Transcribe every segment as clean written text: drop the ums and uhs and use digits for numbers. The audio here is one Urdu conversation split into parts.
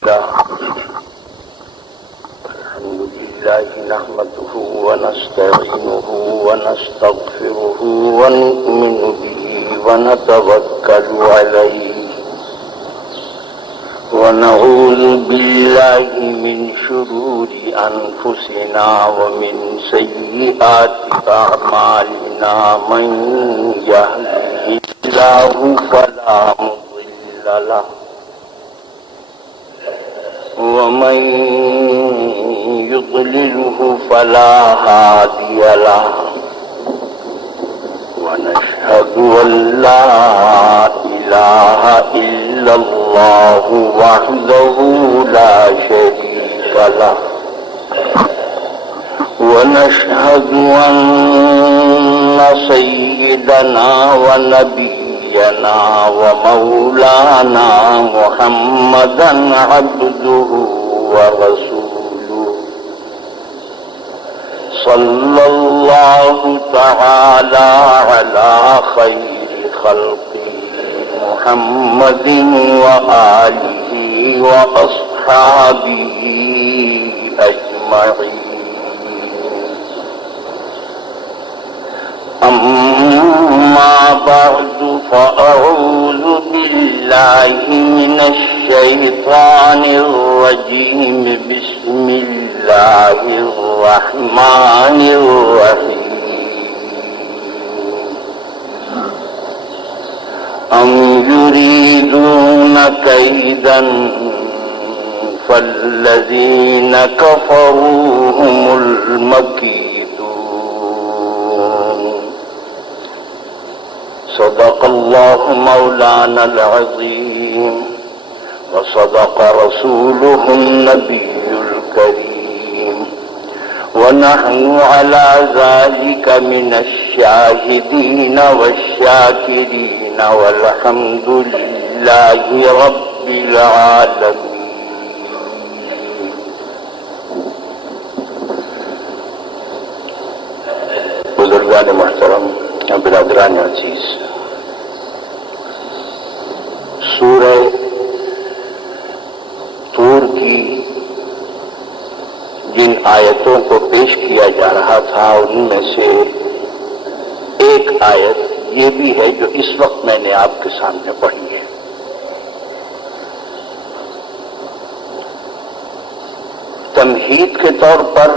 الحمد لله نحمده ونستعينه ونستغفره ونؤمن به ونتوكل عليه ونعوذ بالله من شرور أنفسنا ومن سيئات أعمالنا من يهده الله فلا مضل له ومن يضلله فلا هادي له ونشهد أن لا إله إلا الله وحده لا شريك له ونشهد أن سيدنا ونبينا ومولانا محمدا عبده ورسوله صلى الله تعالى على خير خلقه محمد وآله وأصحابه أجمعين. أما بعد فأعوذ بالله من الشيطان الرجيم. بسم الله الرحمن الرحيم. أم يريدون كيدا فالذين كفروا هم المكيدون. صدق الله مولانا العظيم وصدق رسوله النبي الكريم ونحن على ذلك من الشاهدين والشاكرين والحمد لله رب العالمين. بزرگان محترم، برادران عزیز، سورہ طور کی جن آیتوں کو پیش کیا جا رہا تھا ان میں سے ایک آیت یہ بھی ہے جو اس وقت میں نے آپ کے سامنے پڑھی ہے. تمہید کے طور پر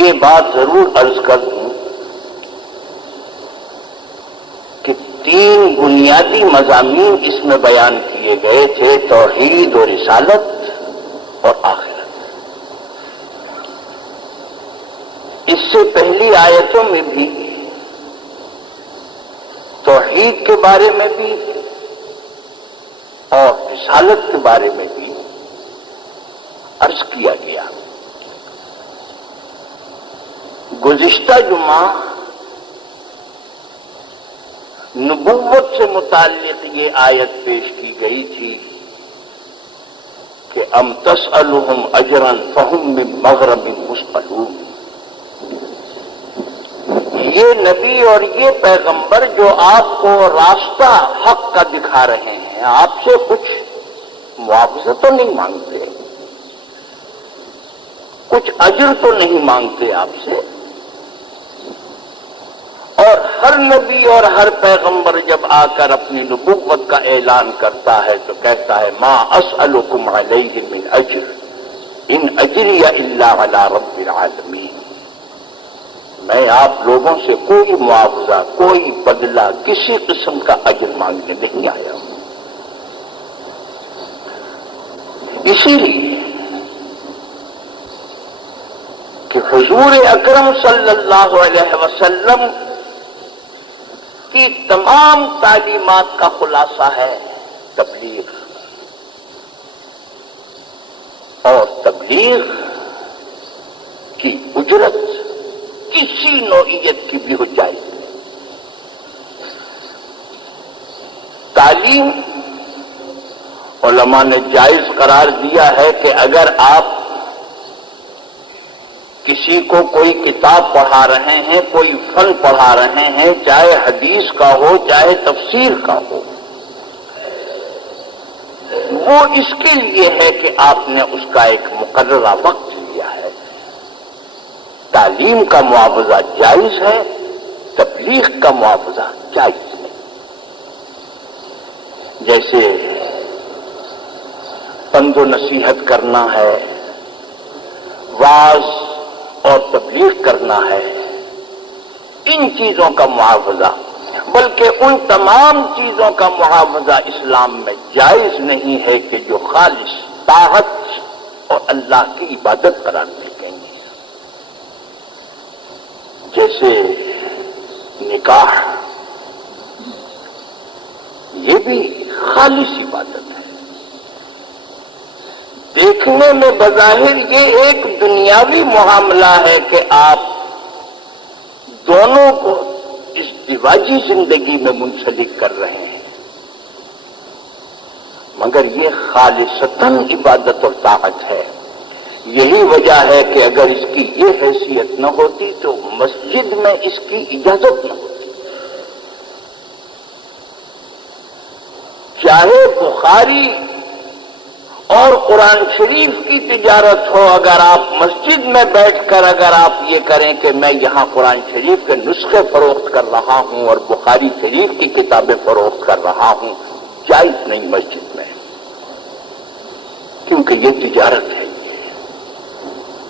یہ بات ضرور عرض کر دوں کہ تین بنیادی مضامین اس میں بیان کیے گئے تھے: توحید و رسالت اور آخرت. اس سے پہلی آیتوں میں بھی توحید کے بارے میں بھی اور رسالت کے بارے میں بھی عرض کیا گیا. گزشتہ جمعہ نبوت سے متعلق یہ آیت پیش کی گئی تھی کہ ام تسألهم اجرا فهم من مغرم مثقلون. یہ نبی اور یہ پیغمبر جو آپ کو راستہ حق کا دکھا رہے ہیں آپ سے کچھ معاوضہ تو نہیں مانگتے، کچھ اجر تو نہیں مانگتے آپ سے. اور ہر نبی اور ہر پیغمبر جب آ کر اپنی نبوت کا اعلان کرتا ہے تو کہتا ہے ما اسألکم علیہ من اجر ان اجری الا علی رب العالمین. میں آپ لوگوں سے کوئی معاوضہ، کوئی بدلہ، کسی قسم کا اجر مانگنے نہیں آیا ہوں. اسی لیے کہ حضور اکرم صلی اللہ علیہ وسلم کی تمام تعلیمات کا خلاصہ ہے تبلیغ، اور تبلیغ کی اجرت کسی نوعیت کی بھی ہو جائے. تعلیم علماء نے جائز قرار دیا ہے کہ اگر آپ کسی کو کوئی کتاب پڑھا رہے ہیں، کوئی فن پڑھا رہے ہیں، چاہے حدیث کا ہو چاہے تفسیر کا ہو، وہ اس کے لیے ہے کہ آپ نے اس کا ایک مقررہ وقت لیا ہے۔ تعلیم کا معاوضہ جائز ہے، تبلیغ کا معاوضہ جائز نہیں۔ جیسے پند و نصیحت کرنا ہے، واعظ اور تبلیغ کرنا ہے، ان چیزوں کا معاوضہ، بلکہ ان تمام چیزوں کا معاوضہ اسلام میں جائز نہیں ہے کہ جو خالص طاعت اور اللہ کی عبادت قرار دی گئی ہیں۔ جیسے نکاح، یہ بھی خالص عبادت ہے۔ دیکھنے میں بظاہر یہ ایک دنیاوی معاملہ ہے کہ آپ دونوں کو اس ازدواجی زندگی میں منسلک کر رہے ہیں، مگر یہ خالصتاً عبادت اور طاعت ہے۔ یہی وجہ ہے کہ اگر اس کی یہ حیثیت نہ ہوتی تو مسجد میں اس کی اجازت نہ ہوتی۔ چاہے بخاری اور قرآن شریف کی تجارت ہو، اگر آپ مسجد میں بیٹھ کر اگر آپ یہ کریں کہ میں یہاں قرآن شریف کے نسخے فروخت کر رہا ہوں اور بخاری شریف کی کتابیں فروخت کر رہا ہوں، جائز نہیں مسجد میں، کیونکہ یہ تجارت ہے،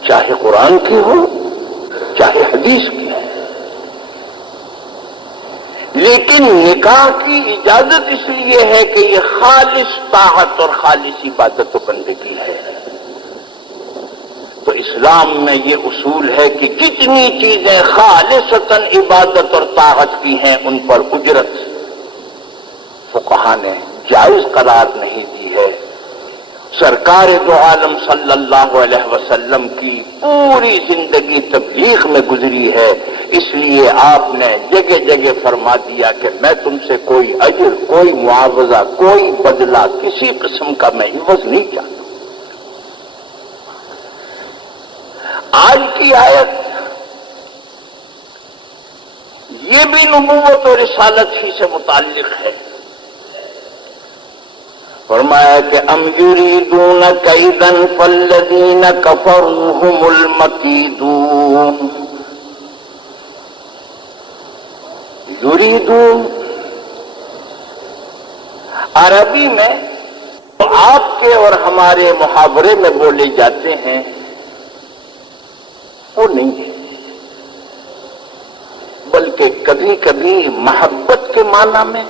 چاہے قرآن کی ہو چاہے حدیث کی ہو۔ لیکن نکاح کی اجازت اس لیے ہے کہ یہ خالص طاعت اور خالص عبادت و بندگی ہے۔ تو اسلام میں یہ اصول ہے کہ جتنی چیزیں خالصتاً عبادت اور طاعت کی ہیں ان پر اجرت فقہا نے جائز قرار نہیں دی ہے۔ سرکار دو عالم صلی اللہ علیہ وسلم کی پوری زندگی تبلیغ میں گزری ہے، اس لیے آپ نے جگہ جگہ فرما دیا کہ میں تم سے کوئی اجر، کوئی معاوضہ، کوئی بدلہ کسی قسم کا میں عوض نہیں چاہتا۔ آج کی آیت یہ بھی نبوت اور رسالت ہی سے متعلق ہے۔ فرمایا کہ ام یریدون کیدا فالذین کفروا هم المکیدون۔ یریدون عربی میں تو آپ کے اور ہمارے محاورے میں بولے جاتے ہیں، وہ نہیں ہے، بلکہ کبھی کبھی محبت کے معنی میں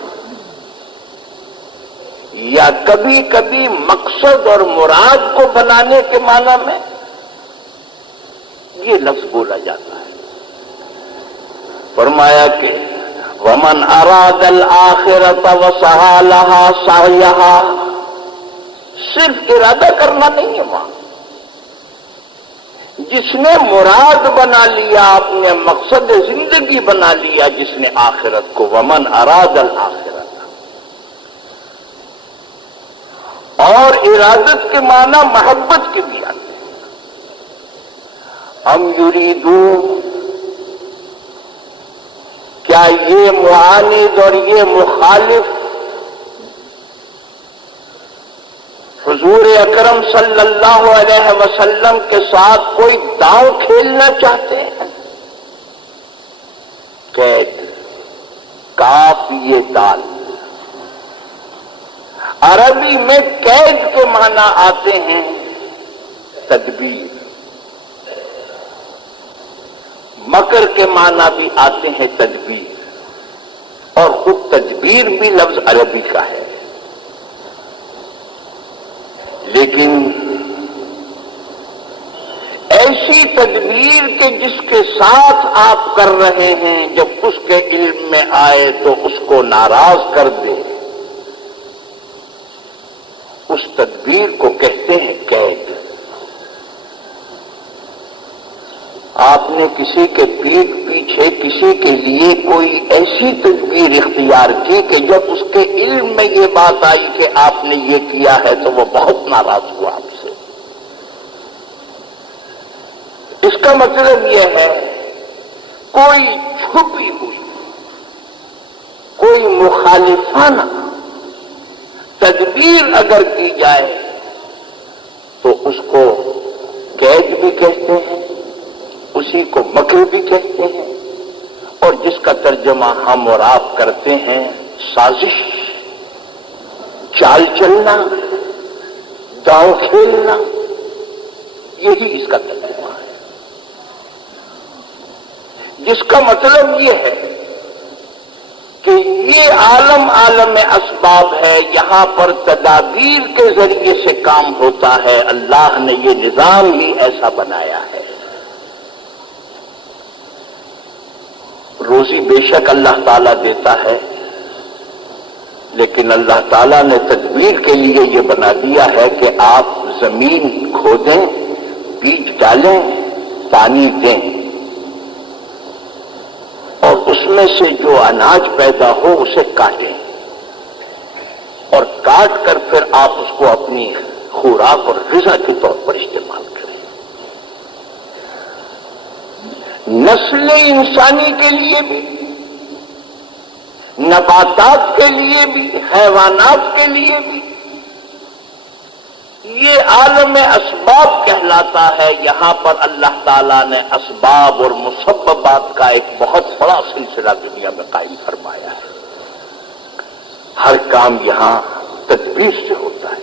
یا کبھی کبھی مقصد اور مراد کو بنانے کے معنی میں یہ لفظ بولا جاتا ہے۔ فرمایا کہ وَمَنْ أَرَادَ الْآخِرَةَ وَسَعَى لَهَا سَعْيَهَا، صرف ارادہ کرنا نہیں ہے وہاں، جس نے مراد بنا لیا، اپنے مقصد زندگی بنا لیا، جس نے آخرت کو، وَمَنْ أَرَادَ الْآخِرَةَ، اور ارادت کے معنی محبت کے بھی آتے ہیں۔ ام یریدون، کیا یہ معاند اور یہ مخالف حضور اکرم صلی اللہ علیہ وسلم کے ساتھ کوئی داؤ کھیلنا چاہتے ہیں؟ قید، کاف یہ دال، عربی میں قید کے معنی آتے ہیں تدبیر، مکر کے معنی بھی آتے ہیں تدبیر، اور خود تدبیر بھی لفظ عربی کا ہے۔ لیکن ایسی تدبیر کہ جس کے ساتھ آپ کر رہے ہیں، جب اس کے علم میں آئے تو اس کو ناراض کر دے، اس تدبیر کو کہتے ہیں قید۔ آپ نے کسی کے پیٹ پیچھے کسی کے لیے کوئی ایسی تدبیر اختیار کی کہ جب اس کے علم میں یہ بات آئی کہ آپ نے یہ کیا ہے تو وہ بہت ناراض ہوا آپ سے۔ اس کا مطلب یہ ہے کوئی چھپی ہوئی، کوئی مخالفانہ تدبیر اگر کی جائے تو اس کو قید بھی کہتے ہیں، اسی کو مکر بھی کہتے ہیں، اور جس کا ترجمہ ہم اور آپ کرتے ہیں سازش، چال چلنا، داؤ کھیلنا، یہی اس کا ترجمہ ہے، جس کا مطلب یہ ہے کہ یہ عالم اسباب ہے، یہاں پر تدابیر کے ذریعے سے کام ہوتا ہے، اللہ نے یہ نظام ہی ایسا بنایا ہے۔ روزی بے شک اللہ تعالیٰ دیتا ہے، لیکن اللہ تعالیٰ نے تدبیر کے لیے یہ بنا دیا ہے کہ آپ زمین کھودیں، بیج ڈالیں، پانی دیں، اور اس میں سے جو اناج پیدا ہو اسے کاٹیں، اور کاٹ کر پھر آپ اس کو اپنی خوراک اور غذا کے طور پر استعمال کریں۔ نسل انسانی کے لیے بھی، نباتات کے لیے بھی، حیوانات کے لیے بھی یہ عالم اسباب کہلاتا ہے۔ یہاں پر اللہ تعالیٰ نے اسباب اور مسببات کا ایک بہت بڑا سلسلہ دنیا میں قائم فرمایا ہے۔ ہر کام یہاں تدبیر سے ہوتا ہے،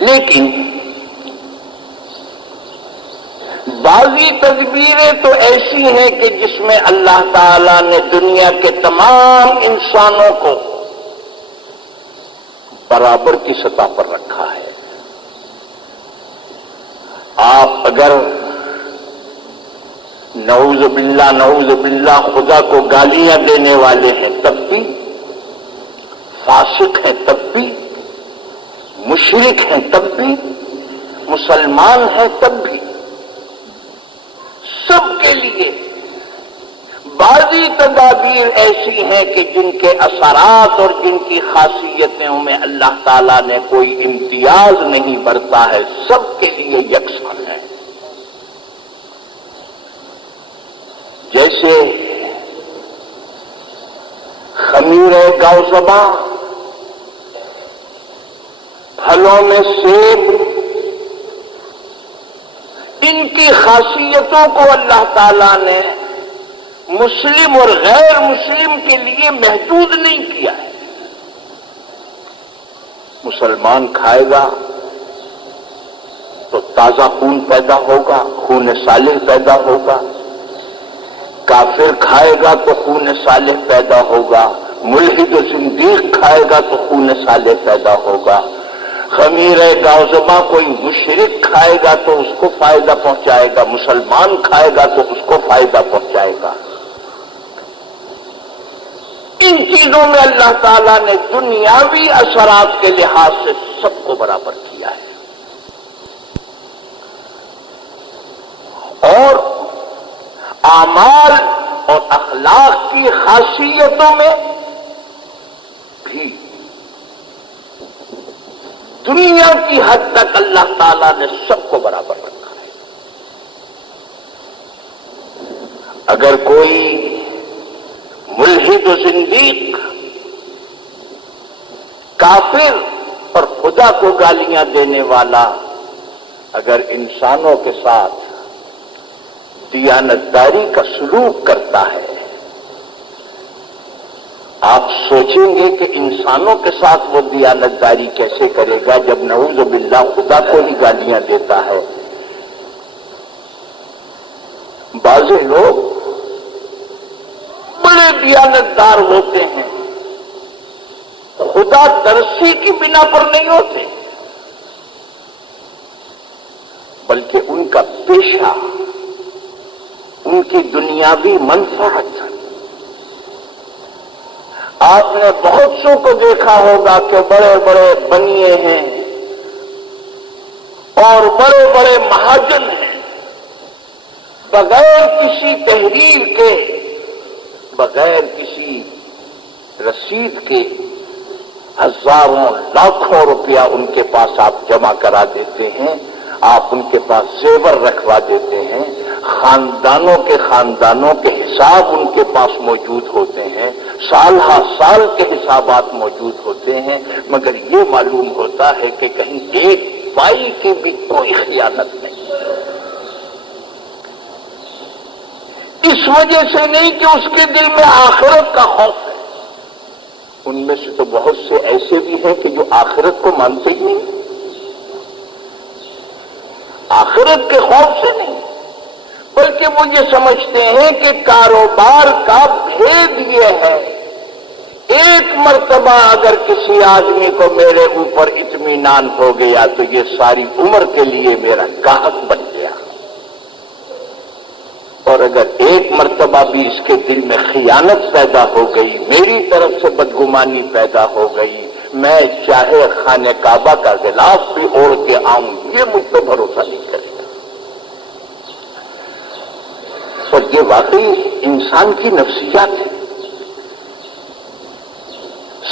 لیکن بعضی تدبیریں تو ایسی ہیں کہ جس میں اللہ تعالیٰ نے دنیا کے تمام انسانوں کو برابر کی سطح پر رکھا ہے۔ آپ اگر نعوذ باللہ خدا کو گالیاں دینے والے ہیں تب بھی، فاسق ہیں تب بھی، مشرک ہیں تب بھی، مسلمان ہیں تب بھی، سب کے لیے بعضی تدابیر ایسی ہیں کہ جن کے اثرات اور جن کی خاصیتوں میں اللہ تعالیٰ نے کوئی امتیاز نہیں برتا ہے، سب کے لیے یکساں ہے۔ جیسے خمیر گوزباں، پھلوں میں سیب، ان کی خاصیتوں کو اللہ تعالیٰ نے مسلم اور غیر مسلم کے لیے محدود نہیں کیا ہے۔ مسلمان کھائے گا تو تازہ خون پیدا ہوگا، خون صالح پیدا ہوگا، کافر کھائے گا تو خون صالح پیدا ہوگا، ملحد و زندیق کھائے گا تو خون صالح پیدا ہوگا۔ خمیر گوزباں کوئی مشرک کھائے گا تو اس کو فائدہ پہنچائے گا، مسلمان کھائے گا تو اس کو فائدہ پہنچائے گا۔ ان چیزوں میں اللہ تعالیٰ نے دنیاوی اثرات کے لحاظ سے سب کو برابر کیا ہے، اور اعمال اور اخلاق کی خاصیتوں میں بھی دنیا کی حد تک اللہ تعالیٰ نے سب کو برابر رکھا ہے۔ اگر کوئی ملحد و زندیق، کافر اور خدا کو گالیاں دینے والا اگر انسانوں کے ساتھ دیانتداری کا سلوک کرتا ہے، آپ سوچیں گے کہ انسانوں کے ساتھ وہ دیانتداری کیسے کرے گا جب نعوذ باللہ خدا کو ہی گالیاں دیتا ہے۔ بعض لوگ بڑے دیانتدار ہوتے ہیں، خدا ترسی کی بنا پر نہیں ہوتے، بلکہ ان کا پیشہ، ان کی دنیاوی منفعت۔ آپ نے بہت سو کو دیکھا ہوگا کہ بڑے بڑے بنیے ہیں اور بڑے بڑے مہاجن ہیں، بغیر کسی تحریر کے، بغیر کسی رسید کے ہزاروں لاکھوں روپیہ ان کے پاس آپ جمع کرا دیتے ہیں، آپ ان کے پاس زیور رکھوا دیتے ہیں، خاندانوں کے حساب ان کے پاس موجود ہوتے ہیں، سال ہا سال کے حسابات موجود ہوتے ہیں، مگر یہ معلوم ہوتا ہے کہ کہیں ایک پائی کی بھی کوئی خیانت نہیں۔ اس وجہ سے نہیں کہ اس کے دل میں آخرت کا خوف ہے۔ ان میں سے تو بہت سے ایسے بھی ہیں کہ جو آخرت کو مانتے ہی نہیں، آخرت کے خوف سے نہیں، بلکہ وہ یہ سمجھتے ہیں کہ کاروبار کا بھید یہ ہے، ایک مرتبہ اگر کسی آدمی کو میرے اوپر اطمینان ہو گیا تو یہ ساری عمر کے لیے میرا گاہک بن گیا، اور اگر ایک مرتبہ بھی اس کے دل میں خیانت پیدا ہو گئی، میری طرف سے بدگمانی پیدا ہو گئی، میں چاہے خانہ کعبہ کا غلاف بھی اوڑھ کے آؤں، یہ مجھ پہ بھروسہ نہیں کرے گا۔ اور یہ واقعی انسان کی نفسیات ہے۔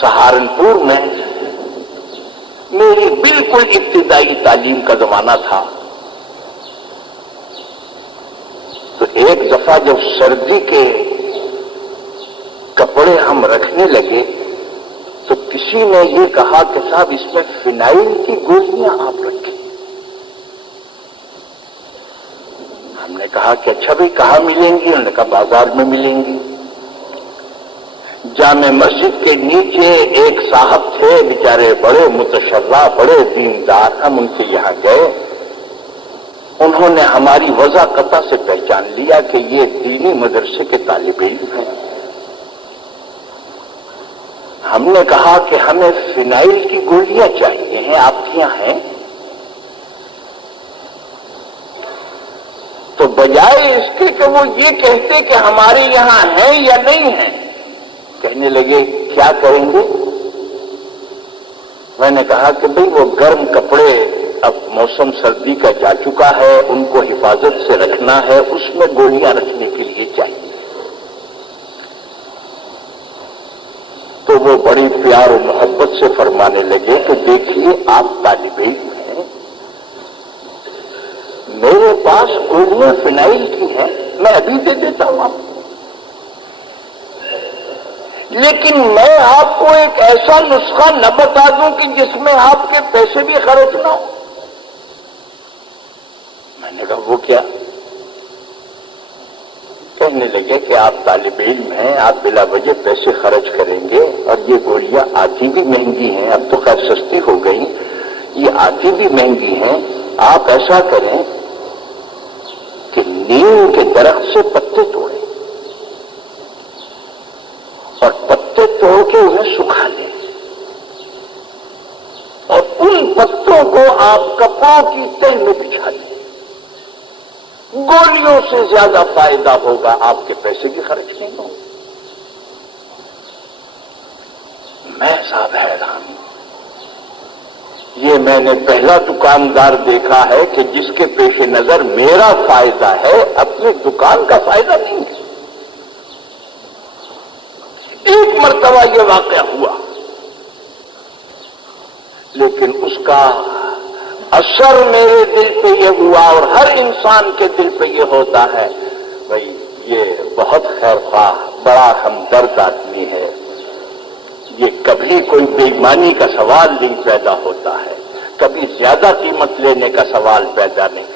سہارنپور میں میری بالکل ابتدائی تعلیم کا زمانہ تھا، تو ایک دفعہ جب سردی کے کپڑے ہم رکھنے لگے تو کسی نے یہ کہا کہ صاحب اس میں فنائل کی گولیاں آپ رکھیں۔ ہم نے کہا کہ اچھا بھائی کہاں ملیں گی؟ انہوں نے کہا بازار میں ملیں گی۔ جامع مسجد کے نیچے ایک صاحب تھے، بیچارے بڑے متشرع، بڑے دیندار، ہم ان کے یہاں گئے، انہوں نے ہماری وضاقتہ سے پہچان لیا کہ یہ دینی مدرسے کے طالب علم ہیں۔ ہم نے کہا کہ ہمیں فنائل کی گولیاں چاہیے ہیں، آپ کے یہاں ہیں؟ تو بجائے اس کے کہ وہ یہ کہتے کہ ہمارے یہاں ہیں یا نہیں ہیں، کہنے لگے کیا کریں گے؟ میں نے کہا کہ بھئی وہ گرم کپڑے اب موسم سردی کا جا چکا ہے، ان کو حفاظت سے رکھنا ہے، اس میں گولیاں رکھنے کے لیے چاہیے۔ تو وہ بڑی پیار و محبت سے فرمانے لگے کہ دیکھیے آپ طالب علم ہیں، میرے پاس گولیاں فنائل کی ہیں، میں ابھی دے دیتا ہوں آپ کو، لیکن میں آپ کو ایک ایسا نسخہ نہ بتا دوں کہ جس میں آپ کے پیسے بھی خرچ نہ ہو۔ میں نے کہا وہ کیا؟ کہنے لگے کہ آپ طالب علم ہیں، آپ بلا وجہ پیسے خرچ کریں گے، اور یہ گولیاں آتی بھی مہنگی ہیں، اب تو خیر سستی ہو گئی، یہ آتی بھی مہنگی ہیں، آپ ایسا کریں کہ نیم کے درخت سے پتے توڑیں اور پتے توڑ کے انہیں سکھا لیں، اور ان پتوں کو آپ کپڑوں کی تہ میں بچھا دیں، گولیوں سے زیادہ فائدہ ہوگا، آپ کے پیسے بھی خرچ نہیں ہوں۔ میں صاحب حیران ہوں، یہ میں نے پہلا دکاندار دیکھا ہے کہ جس کے پیش نظر میرا فائدہ ہے، اپنی دکان کا فائدہ نہیں ہے۔ ایک مرتبہ یہ واقعہ ہوا، لیکن اس کا اثر میرے دل پہ یہ ہوا، اور ہر انسان کے دل پہ یہ ہوتا ہے، بھئی یہ بہت خیر خواہ، بڑا ہمدرد آدمی ہے، یہ کبھی کوئی بے ایمانی کا سوال نہیں پیدا ہوتا ہے، کبھی زیادہ قیمت لینے کا سوال پیدا نہیں،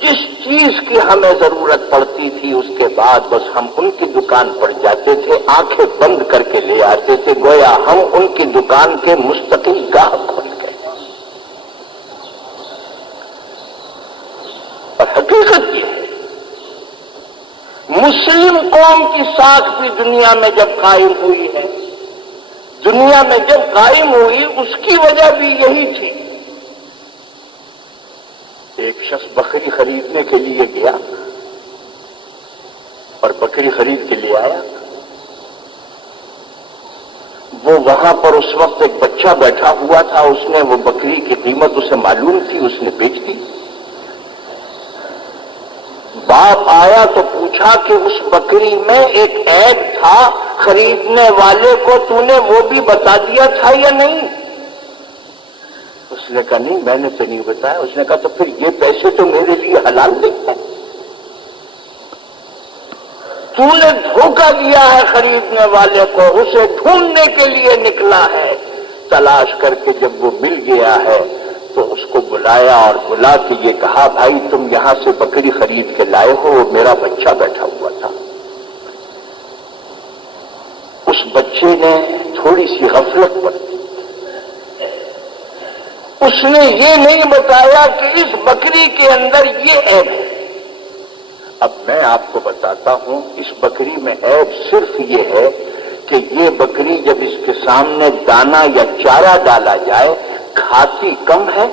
جس چیز کی ہمیں ضرورت پڑتی تھی اس کے بعد بس ہم ان کی دکان پر جاتے تھے، آنکھیں بند کر کے لے آتے تھے، گویا ہم ان کی دکان کے مستقل گاہک بن گئے۔ اور حقیقت یہ ہے، مسلم قوم کی ساکھ بھی دنیا میں جب قائم ہوئی ہے، دنیا میں جب قائم ہوئی اس کی وجہ بھی یہی تھی۔ ایک شخص بکری خریدنے کے لیے گیا اور بکری خرید کے لیے آیا، وہ وہاں پر اس وقت ایک بچہ بیٹھا ہوا تھا، اس نے وہ بکری کی قیمت اسے معلوم تھی، اس نے بیچ دی۔ باپ آیا تو پوچھا کہ اس بکری میں ایک عیب تھا، خریدنے والے کو تو نے وہ بھی بتا دیا تھا یا نہیں؟ اس نے کہا نہیں میں نے تو نہیں بتایا۔ اس نے کہا تو پھر یہ پیسے تو میرے لیے حلال نہیں ہیں۔ تو نے دھوکہ دیا ہے خریدنے والے کو، اسے ڈھونڈنے کے لیے نکلا ہے، تلاش کر کے جب وہ مل گیا ہے تو اس کو بلایا اور بلا کے یہ کہا بھائی تم یہاں سے بکری خرید کے لائے ہو، وہ میرا بچہ بیٹھا ہوا تھا۔ اس بچے نے تھوڑی سی غفلت برتی، اس نے یہ نہیں بتایا کہ اس بکری کے اندر یہ عیب ہے۔ اب میں آپ کو بتاتا ہوں اس بکری میں عیب صرف یہ ہے کہ یہ بکری جب اس کے سامنے دانا یا چارہ ڈالا جائے کھاتی کم ہے،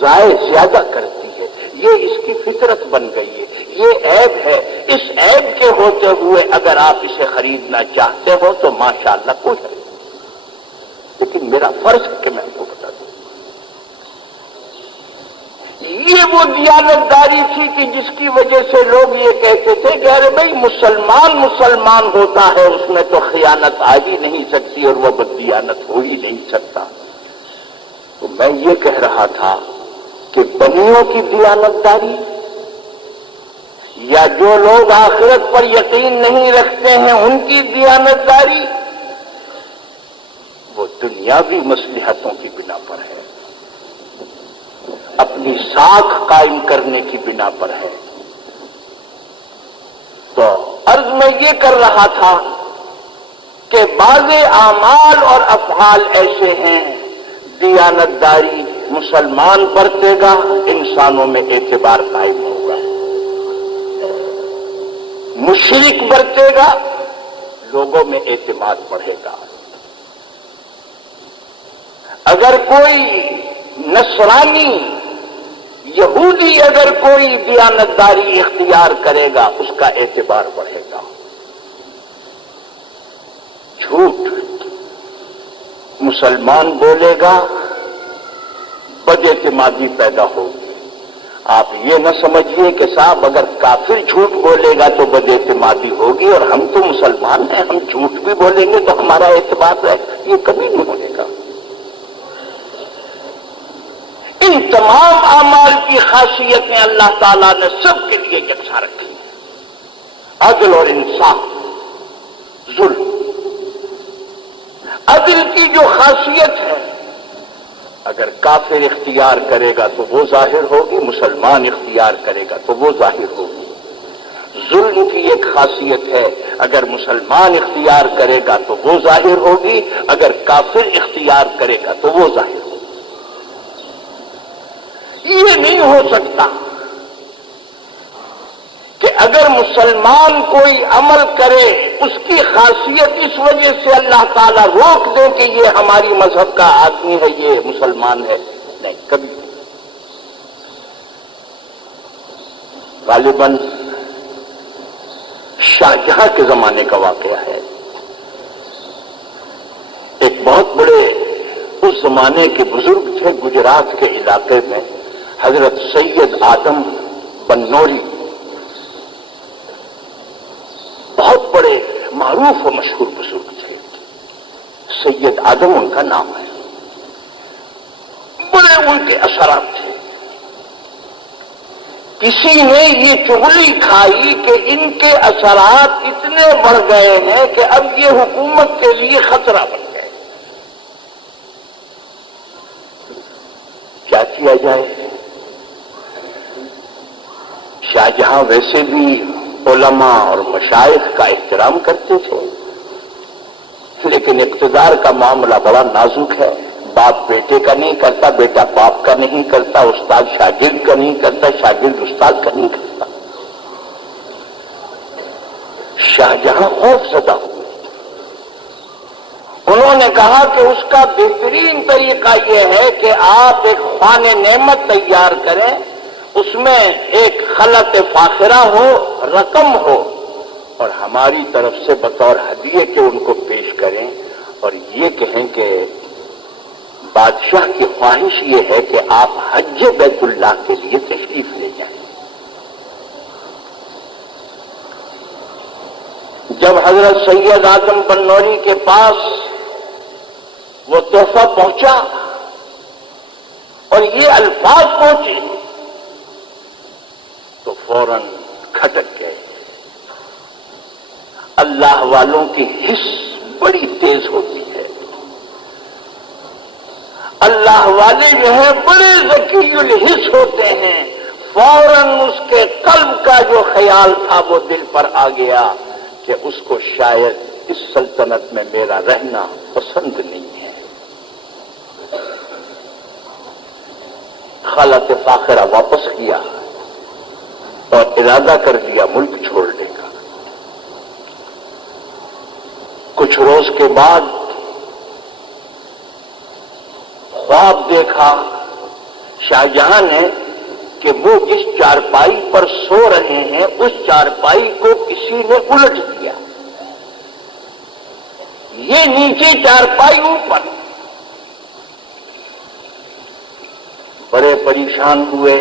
ضائع زیادہ کرتی ہے، یہ اس کی فطرت بن گئی ہے، یہ عیب ہے۔ اس عیب کے ہوتے ہوئے اگر آپ اسے خریدنا چاہتے ہو تو ماشاءاللہ کوئی ہے، لیکن میرا فرض ہے کہ میں آپ کو بتا دوں۔ یہ وہ دیانتداری تھی کہ جس کی وجہ سے لوگ یہ کہتے تھے کہ ارے بھائی مسلمان ہوتا ہے، اس میں تو خیانت آ ہی نہیں سکتی اور وہ بددیانت ہو ہی نہیں سکتا۔ تو میں یہ کہہ رہا تھا کہ بنیوں کی دیانتداری یا جو لوگ آخرت پر یقین نہیں رکھتے ہیں ان کی دیانتداری وہ دنیاوی مصلحتوں کی بنا پر ہے، اپنی ساکھ قائم کرنے کی بنا پر ہے۔ تو عرض میں یہ کر رہا تھا کہ بعض اعمال اور افعال ایسے ہیں دیانتداری مسلمان برتے گا انسانوں میں اعتبار قائم ہوگا، مشرک برتے گا لوگوں میں اعتماد بڑھے گا۔ اگر کوئی نصرانی یہودی اگر کوئی دیانتداری اختیار کرے گا اس کا اعتبار بڑھے گا۔ جھوٹ مسلمان بولے گا بد اعتمادی پیدا ہوگی۔ آپ یہ نہ سمجھیے کہ صاحب اگر کافر جھوٹ بولے گا تو بد اعتمادی ہوگی اور ہم تو مسلمان ہیں، ہم جھوٹ بھی بولیں گے تو ہمارا اعتبار ہے، یہ کبھی نہیں ہونے گا۔ ان تمام اعمال کی خاصیتیں اللہ تعالیٰ نے سب کے لیے یکساں رکھی ہیں، عدل اور انصاف، ظلم۔ عدل کی جو خاصیت ہے اگر کافر اختیار کرے گا تو وہ ظاہر ہوگی، مسلمان اختیار کرے گا تو وہ ظاہر ہوگی۔ ظلم کی ایک خاصیت ہے اگر مسلمان اختیار کرے گا تو وہ ظاہر ہوگی، اگر کافر اختیار کرے گا تو وہ ظاہر ہوگی۔ یہ نہیں ہو سکتا کہ اگر مسلمان کوئی عمل کرے اس کی خاصیت اس وجہ سے اللہ تعالیٰ روک دے کہ یہ ہماری مذہب کا آدمی ہے، یہ مسلمان ہے، نہیں، کبھی نہیں۔ غالباً شاہجہاں کے زمانے کا واقعہ ہے، ایک بہت بڑے اس زمانے کے بزرگ تھے گجرات کے علاقے میں، حضرت سید آدم بنوری، بہت بڑے معروف و مشہور بزرگ تھے، سید آدم ان کا نام ہے، بڑے ان کے اثرات تھے۔ کسی نے یہ چغلی کھائی کہ ان کے اثرات اتنے بڑھ گئے ہیں کہ اب یہ حکومت کے لیے خطرہ بن گئے، کیا کیا جائے؟ شاہجہاں ویسے بھی علماء اور مشائخ کا احترام کرتے تھے، لیکن اقتدار کا معاملہ بڑا نازک ہے، باپ بیٹے کا نہیں کرتا، بیٹا باپ کا نہیں کرتا، استاد شاگرد کا نہیں کرتا، شاگرد استاد کا نہیں کرتا۔ شاہجہاں خوف زدہ ہوئے، انہوں نے کہا کہ اس کا بہترین طریقہ یہ ہے کہ آپ ایک خوان نعمت تیار کریں، اس میں ایک خلط فاخرہ ہو، رقم ہو، اور ہماری طرف سے بطور ہدیے کے ان کو پیش کریں اور یہ کہیں کہ بادشاہ کی خواہش یہ ہے کہ آپ حج بیت اللہ کے لیے تشریف لے جائیں۔ جب حضرت سید آدم بنوری کے پاس وہ تحفہ پہنچا اور یہ الفاظ پہنچے تو فوراً کھٹک گئے، اللہ والوں کی حس بڑی تیز ہوتی ہے. اللہ والے جو ہیں بڑے ذکی الحس ہوتے ہیں. فوراً اس کے قلب کا جو خیال تھا وہ دل پر آ گیا کہ اس کو شاید اس سلطنت میں میرا رہنا پسند نہیں ہے. خالق فاخرہ واپس کیا اور ارادہ کر لیا ملک چھوڑنے کا. کچھ روز کے بعد خواب دیکھا شاہجہاں نے کہ وہ جس چارپائی پر سو رہے ہیں اس چارپائی کو کسی نے الٹ دیا. یہ نیچے چارپائی اوپر. بڑے پریشان ہوئے.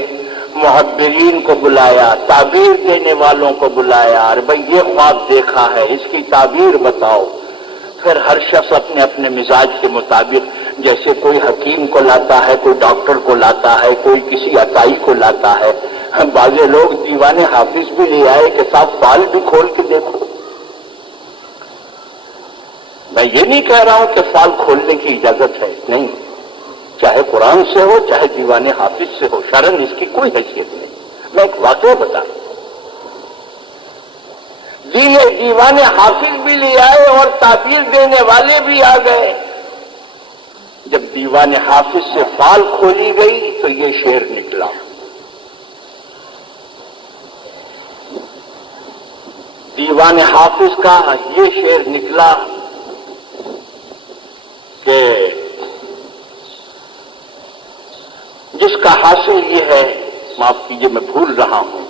محبرین کو بلایا, تعبیر دینے والوں کو بلایا. ارے بھائی یہ خواب دیکھا ہے, اس کی تعبیر بتاؤ. پھر ہر شخص اپنے اپنے مزاج کے مطابق, جیسے کوئی حکیم کو لاتا ہے, کوئی ڈاکٹر کو لاتا ہے, کوئی کسی عطائی کو لاتا ہے. بعض لوگ دیوان حافظ بھی لے آئے کہ صاحب فال بھی کھول کے دیکھو. میں یہ نہیں کہہ رہا ہوں کہ فال کھولنے کی اجازت ہے, نہیں. چاہے قرآن سے ہو چاہے دیوان حافظ سے ہو, شرعاً اس کی کوئی حیثیت نہیں. میں ایک واقعہ بتا رہا ہوں. دیوان حافظ بھی لے آئے اور تعبیر دینے والے بھی آ گئے. جب دیوان حافظ سے فال کھولی گئی تو یہ شعر نکلا. دیوان حافظ کا یہ شعر نکلا کہ جس کا حاصل یہ ہے, معاف کیجیے میں بھول رہا ہوں,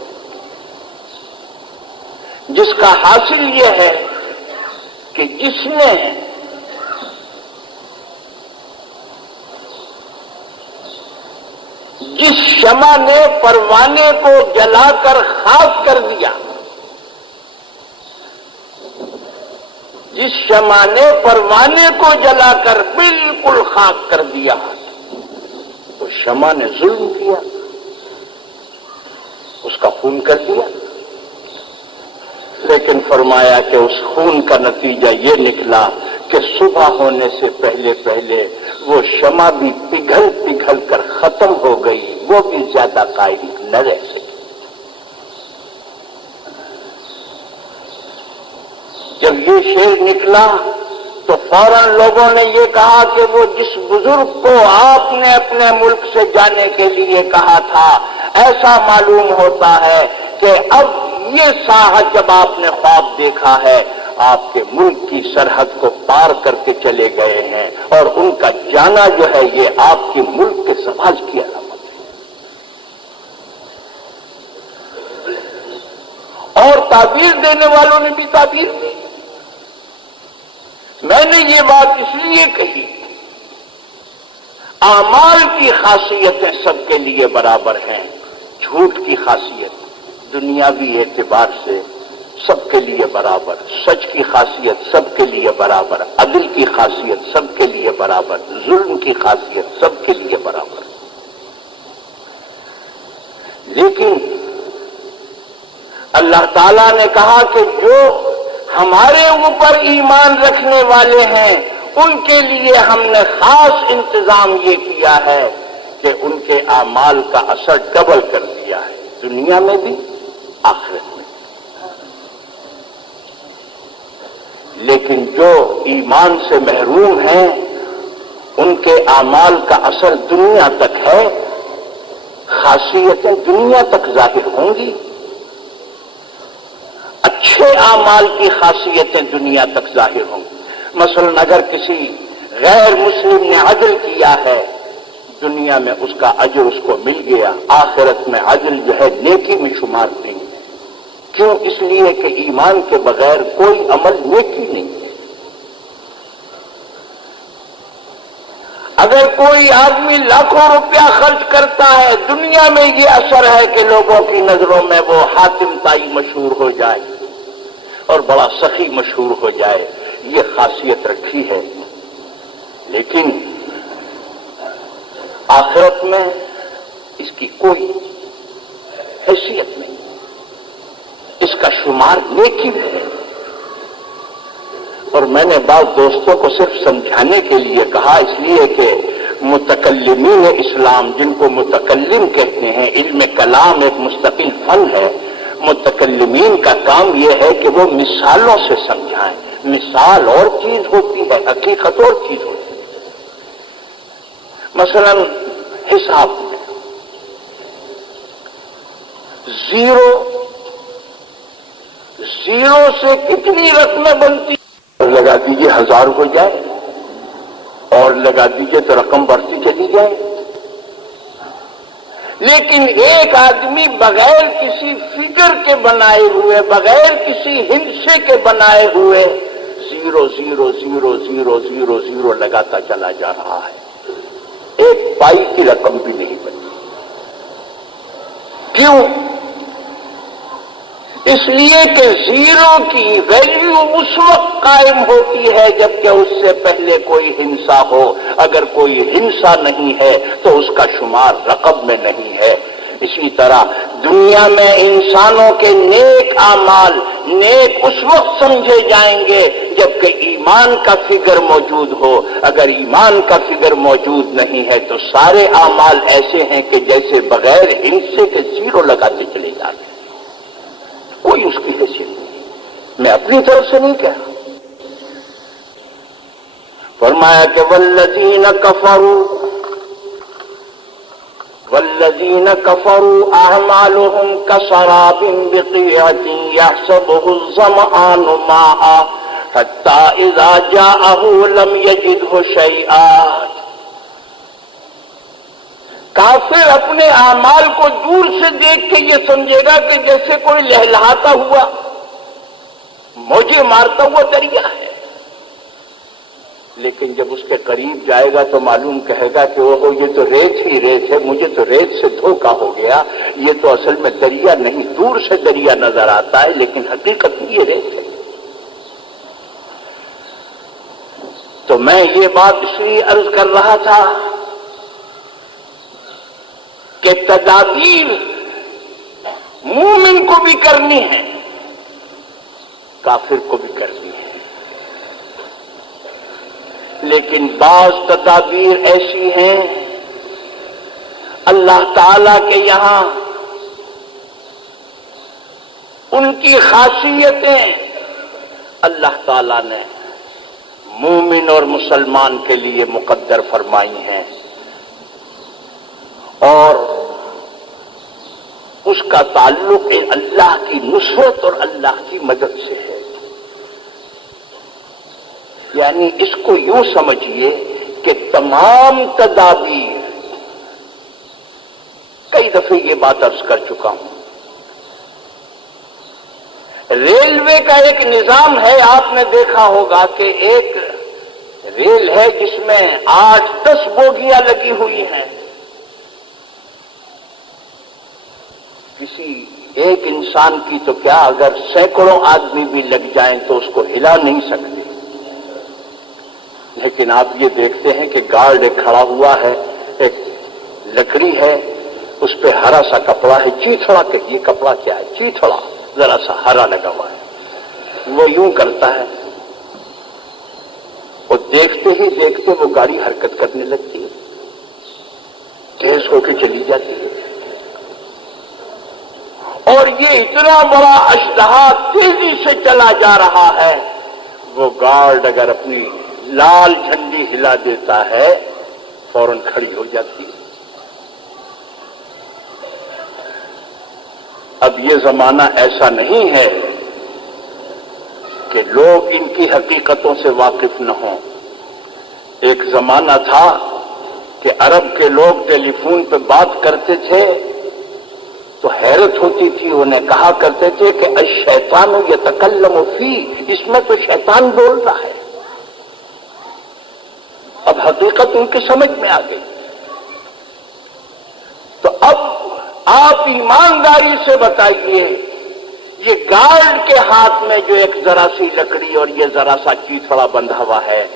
جس کا حاصل یہ ہے کہ جس نے جس شمع نے پروانے کو جلا کر خاک کر دیا, جس شمع نے پروانے کو جلا کر بالکل خاک کر دیا, تو شمع نے ظلم کیا, اس کا خون کر دیا. لیکن فرمایا کہ اس خون کا نتیجہ یہ نکلا کہ صبح ہونے سے پہلے پہلے وہ شمع بھی پگھل پگھل کر ختم ہو گئی, وہ بھی زیادہ قائم نہ رہ سکی. جب یہ شعر نکلا تو فوراً لوگوں نے یہ کہا کہ وہ جس بزرگ کو آپ نے اپنے ملک سے جانے کے لیے کہا تھا, ایسا معلوم ہوتا ہے کہ اب یہ ساحت جب آپ نے خواب دیکھا ہے آپ کے ملک کی سرحد کو پار کر کے چلے گئے ہیں, اور ان کا جانا جو ہے یہ آپ کے ملک کے سماج کی علامت ہے. اور تعبیر دینے والوں نے بھی تعبیر دی. میں نے یہ بات اس لیے کہی, اعمال کی خاصیتیں سب کے لیے برابر ہیں. جھوٹ کی خاصیت دنیاوی اعتبار سے سب کے لیے برابر, سچ کی خاصیت سب کے لیے برابر, عدل کی خاصیت سب کے لیے برابر, ظلم کی خاصیت سب کے لیے برابر. لیکن اللہ تعالیٰ نے کہا کہ جو ہمارے اوپر ایمان رکھنے والے ہیں ان کے لیے ہم نے خاص انتظام یہ کیا ہے کہ ان کے اعمال کا اثر ڈبل کر دیا ہے, دنیا میں بھی آخرت میں. لیکن جو ایمان سے محروم ہیں ان کے اعمال کا اثر دنیا تک ہے, خاصیتیں دنیا تک ظاہر ہوں گی, اچھے اعمال کی خاصیتیں دنیا تک ظاہر ہوں گی. مثلا اگر کسی غیر مسلم نے عدل کیا ہے دنیا میں اس کا اجر اس کو مل گیا, آخرت میں عدل جو ہے نیکی میں شمار نہیں ہے. کیوں؟ اس لیے کہ ایمان کے بغیر کوئی عمل نیکی نہیں ہے. اگر کوئی آدمی لاکھوں روپیہ خرچ کرتا ہے دنیا میں یہ اثر ہے کہ لوگوں کی نظروں میں وہ حاتم طائی مشہور ہو جائے اور بڑا سخی مشہور ہو جائے, یہ خاصیت رکھی ہے. لیکن آخرت میں اس کی کوئی حیثیت نہیں, اس کا شمار نیکی میں ہے. اور میں نے بعض دوستوں کو صرف سمجھانے کے لیے کہا، اس لیے کہ متکلمین اسلام، جن کو متکلم کہتے ہیں، علم کلام ایک مستقل فن ہے، متکلمین کا کام یہ ہے کہ وہ مثالوں سے سمجھائیں۔ مثال اور چیز ہوتی ہے، حقیقت اور چیز ہوتی ہے۔ مثلا حساب میں زیرو سے کتنی رقمیں بنتی ہیں؟ لگا دیجئے 1000 ہو جائے، اور لگا دیجئے تو رقم بڑھتی چلی جائے۔ لیکن ایک آدمی بغیر کسی فگر کے بنائے ہوئے، بغیر کسی ہندسے کے بنائے ہوئے 0 لگاتا چلا جا رہا ہے، ایک پائی کی رقم بھی نہیں بنی۔ کیوں؟ اس لیے کہ 0 کی ویلیو اس وقت قائم ہوتی ہے جبکہ اس سے پہلے کوئی ہندسہ ہو۔ اگر کوئی ہندسہ نہیں ہے تو اس کا شمار رقم میں نہیں ہے۔ اسی طرح دنیا میں انسانوں کے نیک اعمال نیک اس وقت سمجھے جائیں گے جبکہ ایمان کا فگر موجود ہو۔ اگر ایمان کا فگر موجود نہیں ہے تو سارے اعمال ایسے ہیں کہ جیسے بغیر ہندسے کے 0 لگاتے چلے جاتے ہیں، کوئی اس کی حیثیت نہیں۔ میں اپنی طرف سے نہیں کہہ رہا۔ فرمایا کہ والذین کفروا اعمالهم کسراب بقیعة یحسبه الظمآن ماء حتی اذا جاءه لم یجدہ شیئا۔ کافر اپنے اعمال کو دور سے دیکھ کے یہ سمجھے گا کہ جیسے کوئی لہلہاتا ہوا، موجیں مارتا ہوا دریا ہے، لیکن جب اس کے قریب جائے گا تو معلوم کہے گا کہ وہ یہ تو ریت ہی ریت ہے، مجھے تو ریت سے دھوکا ہو گیا، یہ تو اصل میں دریا نہیں، دور سے دریا نظر آتا ہے لیکن حقیقت میں یہ ریت ہے۔ تو میں یہ بات اس لیے عرض کر رہا تھا کہ تدابیر مومن کو بھی کرنی ہے، کافر کو بھی کرنی ہے، لیکن بعض تدابیر ایسی ہیں اللہ تعالی کے یہاں ان کی خاصیتیں اللہ تعالی نے مومن اور مسلمان کے لیے مقدر فرمائی ہیں، اور اس کا تعلق اللہ کی نصرت اور اللہ کی مدد سے ہے۔ یعنی اس کو یوں سمجھیے کہ تمام تدابیر، کئی دفعے یہ بات عرض کر چکا ہوں، ریلوے کا ایک نظام ہے، آپ نے دیکھا ہوگا کہ ایک ریل ہے جس میں 8-10 بوگیاں لگی ہوئی ہیں، کسی ایک انسان کی تو کیا اگر سینکڑوں آدمی بھی لگ جائیں تو اس کو ہلا نہیں سکتے، لیکن آپ یہ دیکھتے ہیں کہ گارڈ ایک کھڑا ہوا ہے، ایک لکڑی ہے، اس پہ ہرا سا کپڑا ہے، چیتھڑا کہ یہ کپڑا کیا ہے، چیتھڑا ذرا سا ہرا لگا ہوا ہے، وہ یوں کرتا ہے، وہ دیکھتے ہی دیکھتے وہ گاڑی حرکت کرنے لگتی ہے، تیز ہو کے چلی جاتی ہے، اور یہ اتنا بڑا اژدہا تیزی سے چلا جا رہا ہے، وہ گارڈ اگر اپنی لال جھنڈی ہلا دیتا ہے فوراً کھڑی ہو جاتی ہے۔ اب یہ زمانہ ایسا نہیں ہے کہ لوگ ان کی حقیقتوں سے واقف نہ ہوں۔ ایک زمانہ تھا کہ عرب کے لوگ ٹیلی فون پہ بات کرتے تھے تو حیرت ہوتی تھی، انہیں کہا کرتے تھے کہ الشیطان یتکلم فی، اس میں تو شیطان بول رہا ہے۔ اب حقیقت ان کی سمجھ میں آ گئی، تو اب آپ ایمانداری سے بتائیے، یہ گارڈ کے ہاتھ میں جو ایک ذرا سی لکڑی اور یہ ذرا سا چیتھڑا بندھا ہوا ہے،